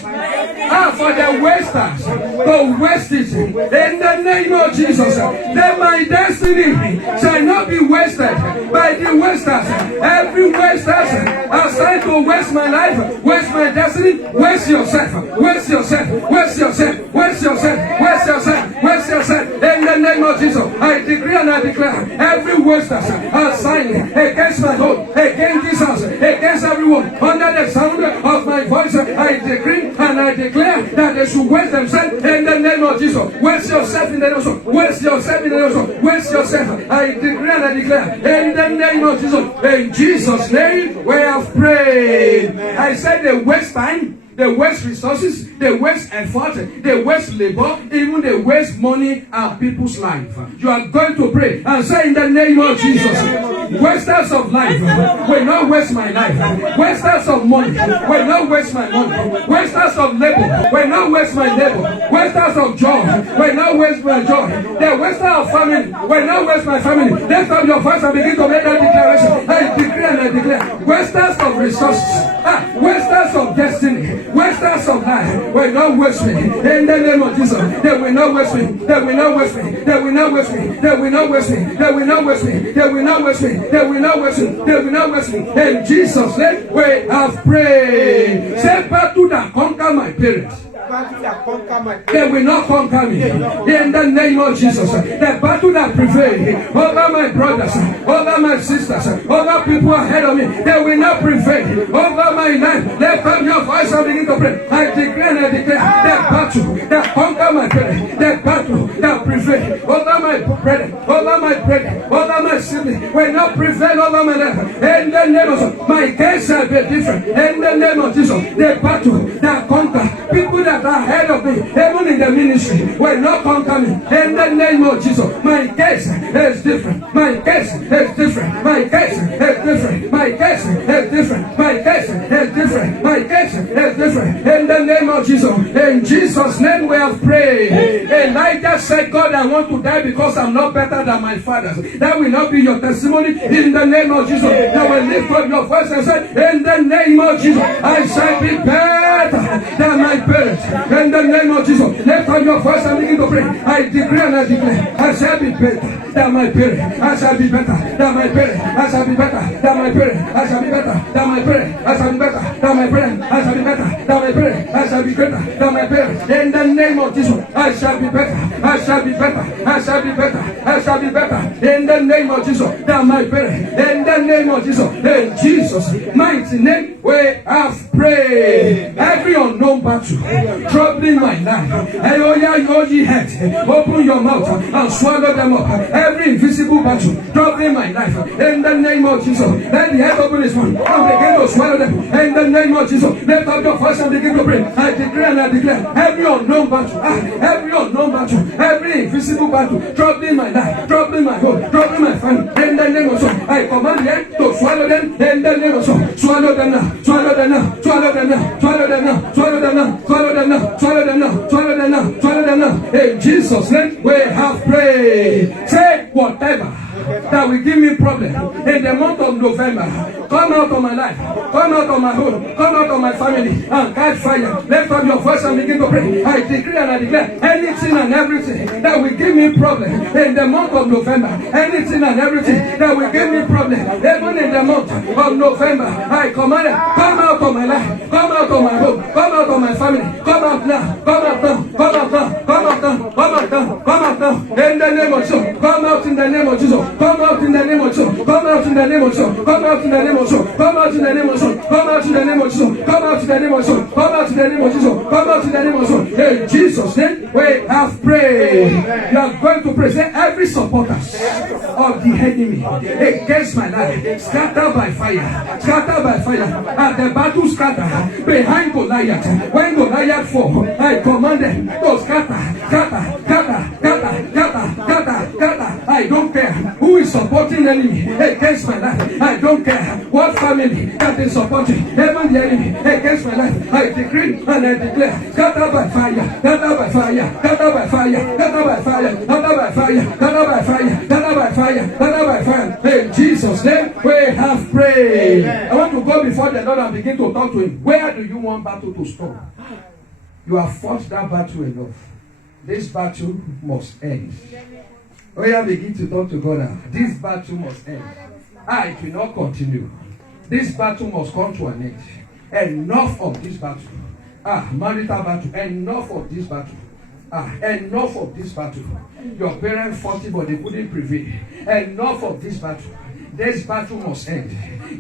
For the wasters to waste it. In the name of Jesus. Then my destiny shall not be wasted by the wasters. Every wasters assigned to waste my life, waste my destiny, waste yourself. Waste yourself. Waste yourself. Waste yourself. Waste yourself. Waste yourself. In the name of Jesus. I decree and I declare every waster assigned against my home, against this house, against everyone under the sound of my voice, I decree and I declare that they should waste themselves in the name of Jesus. Waste yourself in the name of Jesus. Waste yourself in the name of Jesus. Waste yourself. I decree and I declare in the name of Jesus. In Jesus' name we have prayed. I said they waste time they waste resources, they waste effort, they waste labor, even they waste money and people's life. You are going to pray and say in the name of Jesus, wasters of life will not waste my life. Wasters of money will not waste my money. Wasters of labor will not waste my labor. Wasters of joy will not waste my joy. The waster of family will not waste my family. Lift up your voice and begin to make that declaration. I decree and I declare, wasters of resources, wasters of destiny, wasters of life will not waste me. In the name of Jesus, they will not waste me. They will not waste me. They will not waste me. They will not waste me. They will not waste me. They will not waste me. They will not waste me. They will not waste me. In Jesus' name, we have prayed. Say, battle that conquer my parents. They will not conquer me. In the name of Jesus, the battle that prevails over my brothers, over my sisters, over people ahead of me, they will not prevail over my life. Lift up your voice and begin to pray. I declare and I declare that battle that conquer my parents, that battle that prevails over my brethren, over my siblings, will not prevail over my life. In the name of Jesus, my case shall be different. In the name of Jesus, the battle that conquer people that are ahead of me, even in the ministry, will not conquer me. In the name of Jesus, my case is different. My case is different. My case is different. My case is different. My case is different. My case is different. In the name of Jesus, in Jesus' name we have prayed. Elijah said, God, I want to die because I'm not better than my fathers. That will not be your testimony. In the name of Jesus, you will lift up your voice and say, in the name of Jesus, I shall be better than my parents. In the name of Jesus, lift up your voice and begin to pray. I decree and I declare, I shall be better than my parents. I shall be better than my parents. I shall be better than my parents. I shall be better than my parents. I shall be better than my parents. I shall be better than my parents. I shall be greater than my parents. In the name of Jesus, I shall be better. I shall be better. I shall be better. I shall be better. In the name of Jesus, than my parents. In the name of Jesus, in Jesus' mighty name, we have prayed. Every unknown battle troubling my life, open your mouth and swallow them up. Every invisible battle troubling my life, in the name of Jesus, let the head open his mouth and begin to swallow them. In the name of Jesus, lift up your voice and begin to pray. I declare and I declare, every unknown battle, every invisible battle troubling my life, troubling my home, troubling my family, in the name of Jesus, I command them to swallow them. In the name of Jesus, swallow them now, swallow them now, swallow them now, swallow them now, swallow them now, swallow them now, swallow them now, swallow them now, swallow them now. In Jesus' name, we have prayed. Say whatever that will give me problem in the month of November, come out of my life, come out of my home, come out of my family, and catch fire. Lift up your voice and begin to pray. I decree and I declare, anything and everything that will give me problem in the month of November, anything and everything that will give me problem even in the month of November, I command it, come out of my life, come out of my home, come out of my family, come out now, come out now, come out now, come out now, come out now, come out now, in the name of Jesus, come out in the name of Jesus. Come out in the name of Jesus. Come out in the name of Jesus. Come out in the name of Jesus. Come out in the name of Jesus. Come out in the name of Jesus. Come out in the name of Jesus. Come out in the name of Jesus. Come out in the name of Jesus. In Jesus' name, we have prayed. You are going to present every supporter of the enemy against my life. Scattered by fire. Scattered by fire. And the battle scatter behind Goliath. When Goliath fall, I command them to scatter. Scatter. Scatter. Scatter. Scatter. Scatter. Scatter. I don't care who is supporting enemy against my life. I don't care what family that is supporting even the enemy against my life. I decree and I declare, scatter by fire, scatter by fire, scatter by fire, scatter by fire, scatter by fire, scatter by fire, scatter by fire, scatter by fire. In Jesus' name, we have prayed. I want to go before the Lord and begin to talk to him. Where do you want battle to stop? You have fought that battle enough. This battle must end. Oh yeah, begin to talk to God now. This battle must end. It will not continue. This battle must come to an end. Enough of this battle. Marital battle. Enough of this battle. Enough of this battle. Your parents fought it, but they couldn't prevail. Enough of this battle. This battle must end.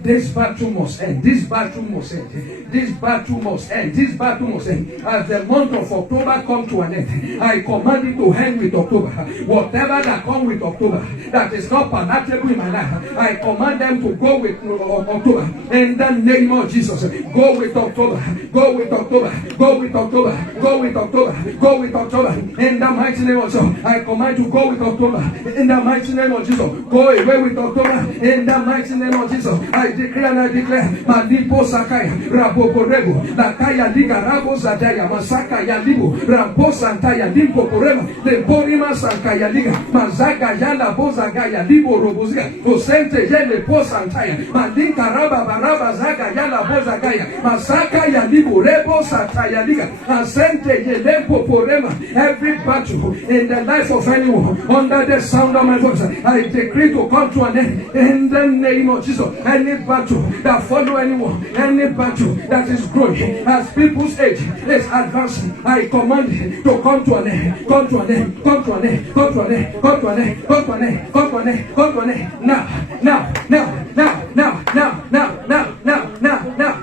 This battle must end. This battle must end. This battle must end. This battle must end. As the month of October comes to an end, I command it to end with October. Whatever that comes with October that is not palatable in my life, I command them to go with October. In the name of Jesus, go with October. Go with October. Go with October. Go with October. Go with October. In the mighty name of Jesus, I command you to go with October. In the mighty name of Jesus, go away with October. In the mighty name of Jesus, I declare and I declare, Malipo Sakaya, Rabokorebo, Lakaya Liga Rabo Zadaya, Masaka Yalibo, Rampo Santaya, Limpo Korema, Lemporima Sankaya Liga, Mazaka Yala Bozagaya, Libo Robozia, Osente Yele Posantaya, Malinka Raba Baraba Zaga Yala Bozagaya, Masaka Yalibo, Rebo Santaya Liga, Asente Yelempo Porema, every battle in the life of anyone under the sound of my voice, I decree to come to an end in the name of Jesus. Any battle that follow anyone, any battle that is growing as people's age is advancing, I command it to come to an end, come to an end, come to an end, come to an end, come to an end, come to an end, come to an end, come to an end.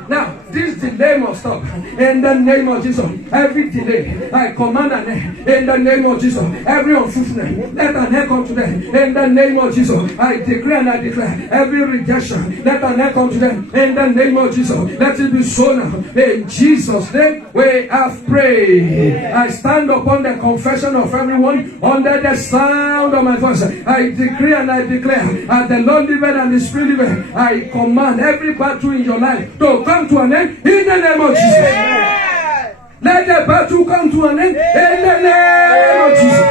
Now. This delay must stop in the name of Jesus. Every delay, I command an end in the name of Jesus. Every unfruitfulness, let an end come to them in the name of Jesus. I declare and I declare every rejection, let an end come to them in the name of Jesus. Let it be so now. In Jesus' name, we have prayed. I stand upon the confession of everyone under the sound of my voice. I decree and I declare, as the Lord liveth and the Spirit liveth, I command every battle in your life to come to an end in the name of Jesus. Let the battle come to an end in the name of Jesus.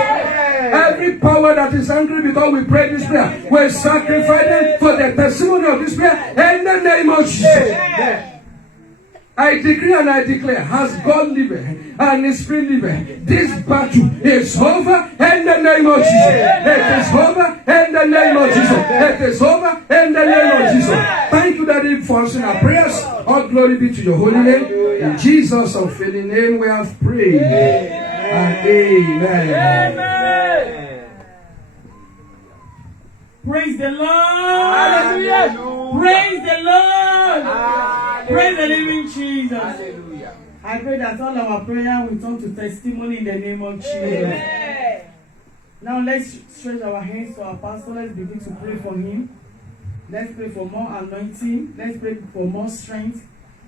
Every power that is angry because we pray this prayer, we sacrifice them for the testimony of this prayer in the name of Jesus. I decree and I declare, as God liveth and His Spirit liveth, this battle is over in the name of Jesus. It is over in the name of Jesus. It is over in the name of Jesus. Thank you, Daddy, for answering our prayers. All glory be to your holy name. In Jesus' unfailing name we have prayed. And amen. Praise the Lord. Hallelujah. Praise the Lord. Praise the living Jesus. Hallelujah. I pray that all our prayer will turn to testimony in the name of Jesus. Amen. Now let's stretch our hands to our pastor. Let's begin to pray for him. Let's pray for more anointing. Let's pray for more strength.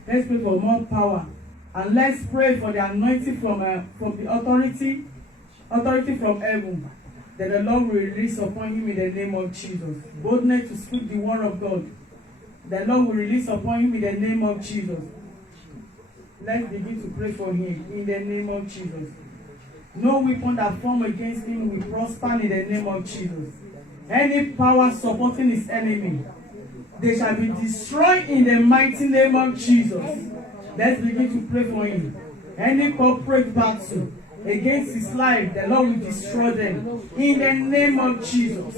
Let's pray for more power. And let's pray for the anointing from the authority from heaven, that the Lord will release upon him in the name of Jesus. Boldness to speak the word of God. The Lord will release upon him in the name of Jesus. Let's begin to pray for him in the name of Jesus. No weapon that form against him will prosper in the name of Jesus. Any power supporting his enemy, they shall be destroyed in the mighty name of Jesus. Let's begin to pray for him. Any corporate battle against his life, the Lord will destroy them in the name of Jesus.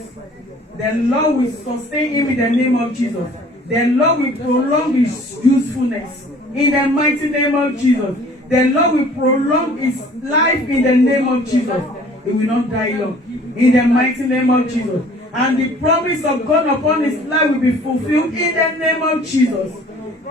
The Lord will sustain him in the name of Jesus. The Lord will prolong his usefulness in the mighty name of Jesus. The Lord will prolong his life in the name of Jesus. He will not die young in the mighty name of Jesus. And the promise of God upon his life will be fulfilled in the name of Jesus.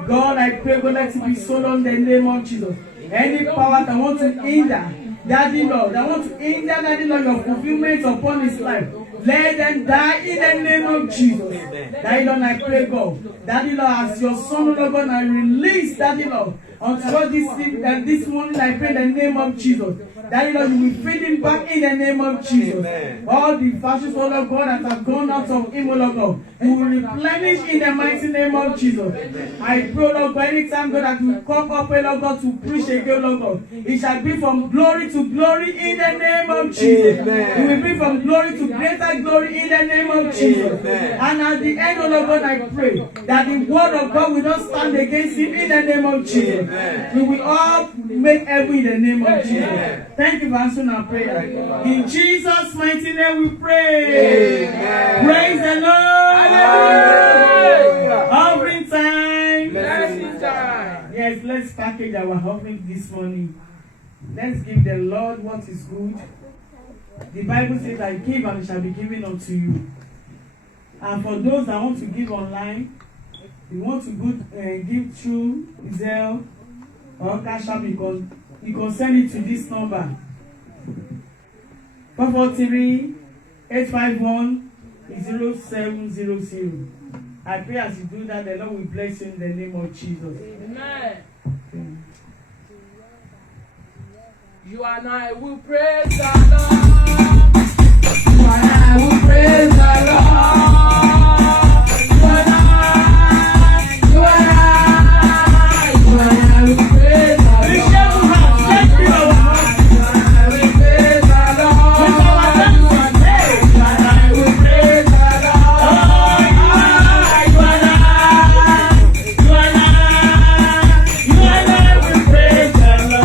God, I pray, God, let it be so in the name of Jesus. Any power that wants to hinder Daddy Lord, that want to hinder Daddy Lord your fulfillment upon his life, let them die in the name of Jesus. Daddy Lord, I pray, God, Daddy Lord, as your son, Lord God, I release Daddy Lord unto God this morning. I pray in the name of Jesus. Daddy Lord, you will feed him back in the name of Jesus. Amen. All the fashions, Lord God, that have gone out of him, Lord God, you will replenish in the mighty name of Jesus. Amen. I pray, Lord God, anytime, God, that will come up, Lord God, to preach again, Lord God, it shall be from glory to glory in the name of Jesus. Amen. It will be from glory to greater glory in the name of Jesus. Amen. And at the end, Lord God, I pray that the word of God will not stand against him in the name of Jesus. Amen. We will all make heaven in the name of Jesus. Amen. Thank you for answering our prayer. In Jesus' mighty name we pray. Amen. Praise the Lord. Hallelujah. Offering time. Blessing time. Yes, let's package our offering this morning. Let's give the Lord what is good. The Bible says, I give and it shall be given unto you. And for those that want to give online, you want to give through Zelle or Cash App, you can send it to this number 443-851-0700. I pray as you do that, the Lord will bless you in the name of Jesus. Amen. You and I will praise the Lord. You and I will praise the Lord. You and I will praise the Lord. We shall have let's be our will praise the Lord. With our hands and praise, you and I will praise the Lord. You and I will praise the Lord.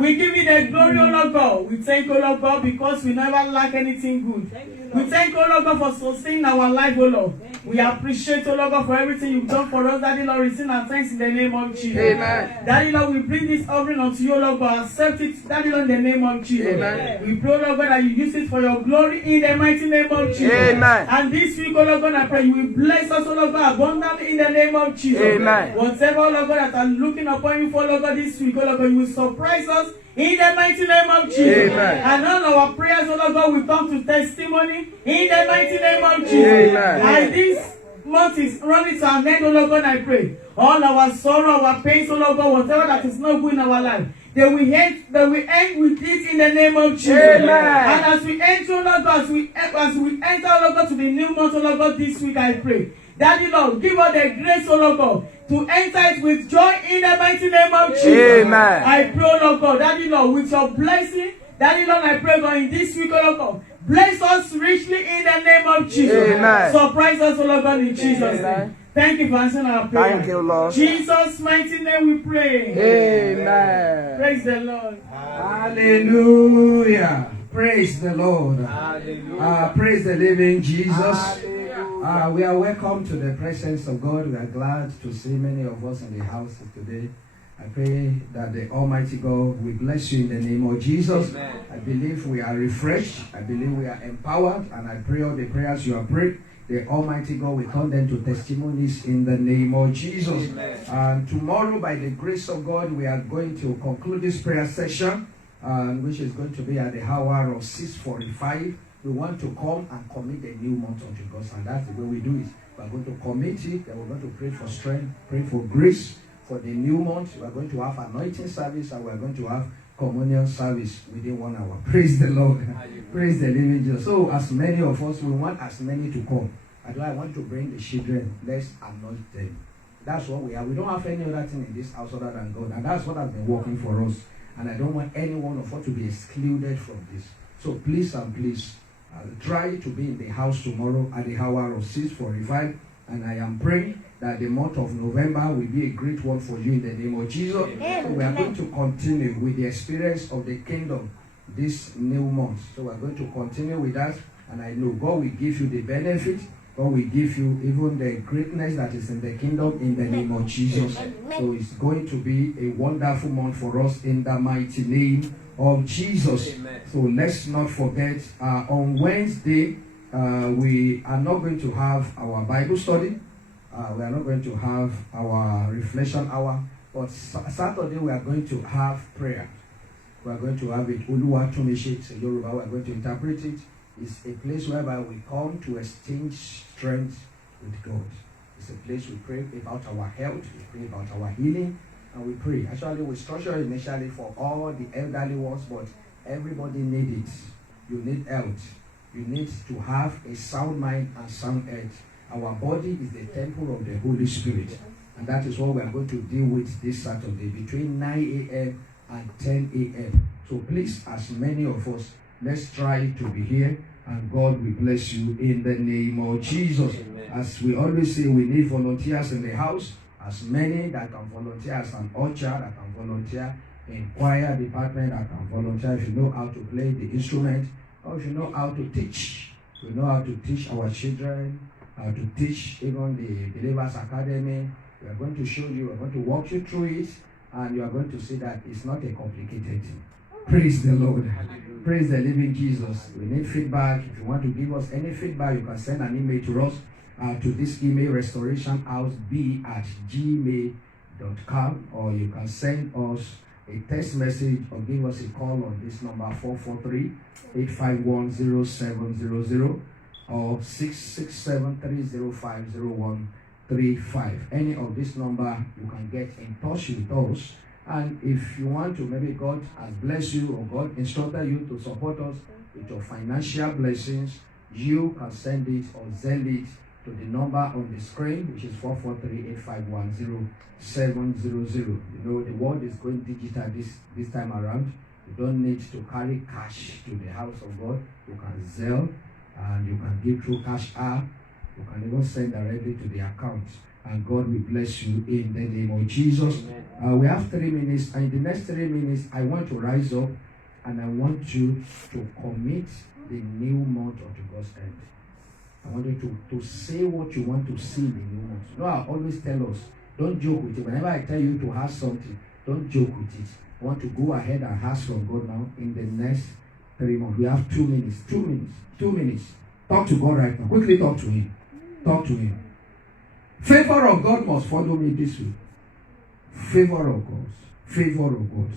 We give you the glory, O Lord God. We thank you, O Lord God, because we never lack anything good. We thank you, O Lord God, for sustaining our life, O Lord. We appreciate, O Lord God, for everything you've done for us. Daddy Lord, receive our thanks in the name of Jesus. Amen. Daddy Lord, we bring this offering unto you, O Lord God. Accept it, Daddy Lord, in the name of Jesus. Amen. We pray, O Lord God, that you use it for your glory in the mighty name of Jesus. Amen. And this week, O Lord God, I pray you will bless us, O Lord God, abundantly in the name of Jesus. Amen. Whatever, O Lord God, that are looking upon you for, Lord God, this week, O Lord God, you will surprise us in the mighty name of Jesus. Amen. And all our prayers, O Lord God, will come to testimony in the mighty name of Jesus. Amen. And this month is running to an end, O Lord God, I pray. All our sorrow, our pains, O Lord God, whatever that is not good in our life, they will end with it in the name of Jesus. Amen. And as we enter, O Lord God, as we enter, O Lord God, to the new month, O Lord God, this week, I pray. Daddy Lord, give us the grace, O Lord God, to enter it with joy in the mighty name of Jesus. Amen. I pray, O Lord God, Daddy Lord, with your blessing, Daddy Lord, I pray, God, in this week, O Lord God, bless us richly in the name of Jesus. Amen. Surprise us, O Lord God, in Jesus' Amen. name. Thank you for answering our prayer. Thank you, Lord. Jesus' mighty name we pray. Amen. Praise the Lord. Hallelujah. Praise the Lord. Hallelujah. Praise the living Jesus. Hallelujah. We are welcome to the presence of God. We are glad to see many of us in the house today. I pray that the Almighty God will bless you in the name of Jesus. Amen. I believe we are refreshed. I believe we are empowered. And I pray all the prayers you have prayed, the Almighty God will turn them to testimonies in the name of Jesus. Amen. And tomorrow, by the grace of God, we are going to conclude this prayer session, which is going to be at the hour of 6:45. We want to come and commit the new month unto God, and that's the way we do it. We are going to commit it, and we're going to pray for strength, pray for grace for the new month. We are going to have anointing service, and we are going to have communion service within 1 hour. Praise the Lord. Praise the living Jesus. So as many of us, we want as many to come. I want to bring the children. Let's anoint them. That's what we have. We don't have any other thing in this house other than God. And that's what has been working for us. And I don't want any one of us to be excluded from this. So please and please, try to be in the house tomorrow at the hour of 6:45. And I am praying that the month of November will be a great one for you in the name of Jesus. So we are going to continue with the experience of the kingdom this new month. So we are going to continue with that. And I know God will give you the benefit. God will give you even the greatness that is in the kingdom in the name of Jesus. So it's going to be a wonderful month for us in the mighty name of Jesus. Amen. So let's not forget, on Wednesday, we are not going to have our Bible study. We are not going to have our reflection hour. But Saturday, we are going to have prayer. We are going to have it. Oluwa Tumishi, it's a Yoruba. We are going to interpret it. It's a place whereby we come to exchange strength with God. It's a place we pray about our health, we pray about our healing, and we pray. Actually, we structure initially for all the elderly ones, but everybody needs it. You need health. You need to have a sound mind and sound health. Our body is the temple of the Holy Spirit. And that is what we are going to deal with this Saturday between 9 a.m. and 10 a.m. So please, as many of us, let's try to be here. And God will bless you in the name of Jesus. Amen. As we always say, we need volunteers in the house. As many that can volunteer as an usher, that can volunteer in choir department, that can volunteer if you know how to play the instrument, or if you know how to teach. We know how to teach our children, how to teach even the Believers Academy. We are going to show you, we are going to walk you through it, and you are going to see that it's not a complicated thing. Praise the Lord. Praise the living Jesus. We need feedback. If you want to give us any feedback, you can send an email to us to this email, restorationhouseb@gmail.com, or you can send us a text message or give us a call on this number 443-851-0700 or 667-305-0135. Any of this number, you can get in touch with us. And if you want to, maybe God has blessed you or God instructed you to support us with your financial blessings, you can send it or send it to the number on the screen, which is 443-851-0700. You know, the world is going digital this time around. You don't need to carry cash to the house of God. You can Zelle, and you can give through Cash App. You can even send directly to the account. And God will bless you in the name of Jesus. We have 3 minutes, and in the next 3 minutes, I want to rise up and I want you to commit the new month unto God's hand. I want you to say what you want to see in the new month. You know, I always tell us, don't joke with it. Whenever I tell you to ask something, don't joke with it. I want to go ahead and ask from God now in the next 3 months. We have 2 minutes. 2 minutes. 2 minutes. Talk to God right now. Quickly talk to Him. Talk to Him. Favor of God must follow me this week. Favor of God. Favor of God.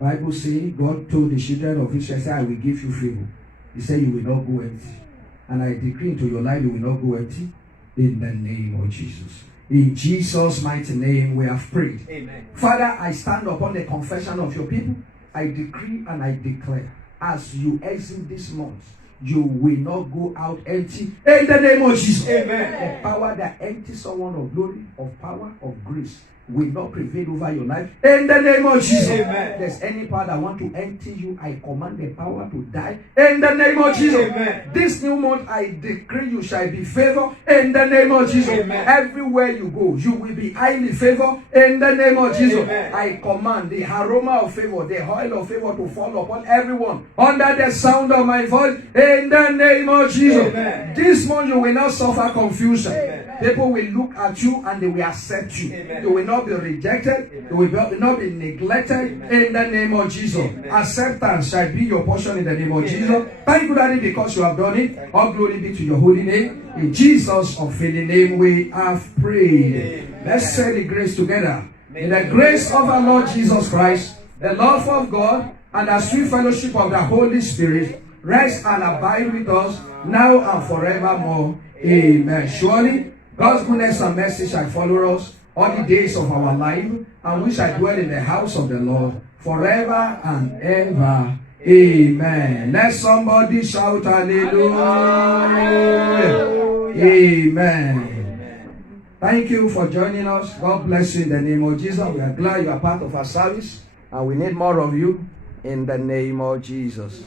Bible says God told the children of Israel, say, I will give you favor. He said you will not go empty. And I decree into your life you will not go empty in the name of Jesus. In Jesus' mighty name we have prayed. Amen. Father, I stand upon the confession of your people. I decree and I declare, as you exit this month, you will not go out empty in the name of Jesus. Amen. The power that empties someone of glory, of power, of grace will not prevail over your life in the name of Jesus. Amen. There's any power that want to empty you, I command the power to die in the name of Jesus. Amen. This new month I decree you shall be favored in the name of Jesus. Amen. Everywhere you go, you will be highly favored in the name of Jesus. Amen. I command the aroma of favor, the oil of favor to fall upon everyone under the sound of my voice in the name of Jesus. Amen. This month you will not suffer confusion. Amen. People will look at you and they will accept you. Amen. You will not be rejected. Amen. You will not be neglected. Amen. In the name of Jesus. Amen. Acceptance shall be your portion in the name of Amen. Jesus. Thank you, Daddy, because you have done it. All glory be to your holy name. In Jesus' unfailing name we have prayed. Amen. Let's say the grace together. In the grace of our Lord Jesus Christ, the love of God, and the sweet fellowship of the Holy Spirit rest and abide with us now and forevermore. Amen. Surely God's goodness and mercy shall follow us all the days of our life, and we shall dwell in the house of the Lord forever and ever. Amen. Let somebody shout hallelujah. Amen. Thank you for joining us. God bless you in the name of Jesus. We are glad you are part of our service, and we need more of you in the name of Jesus.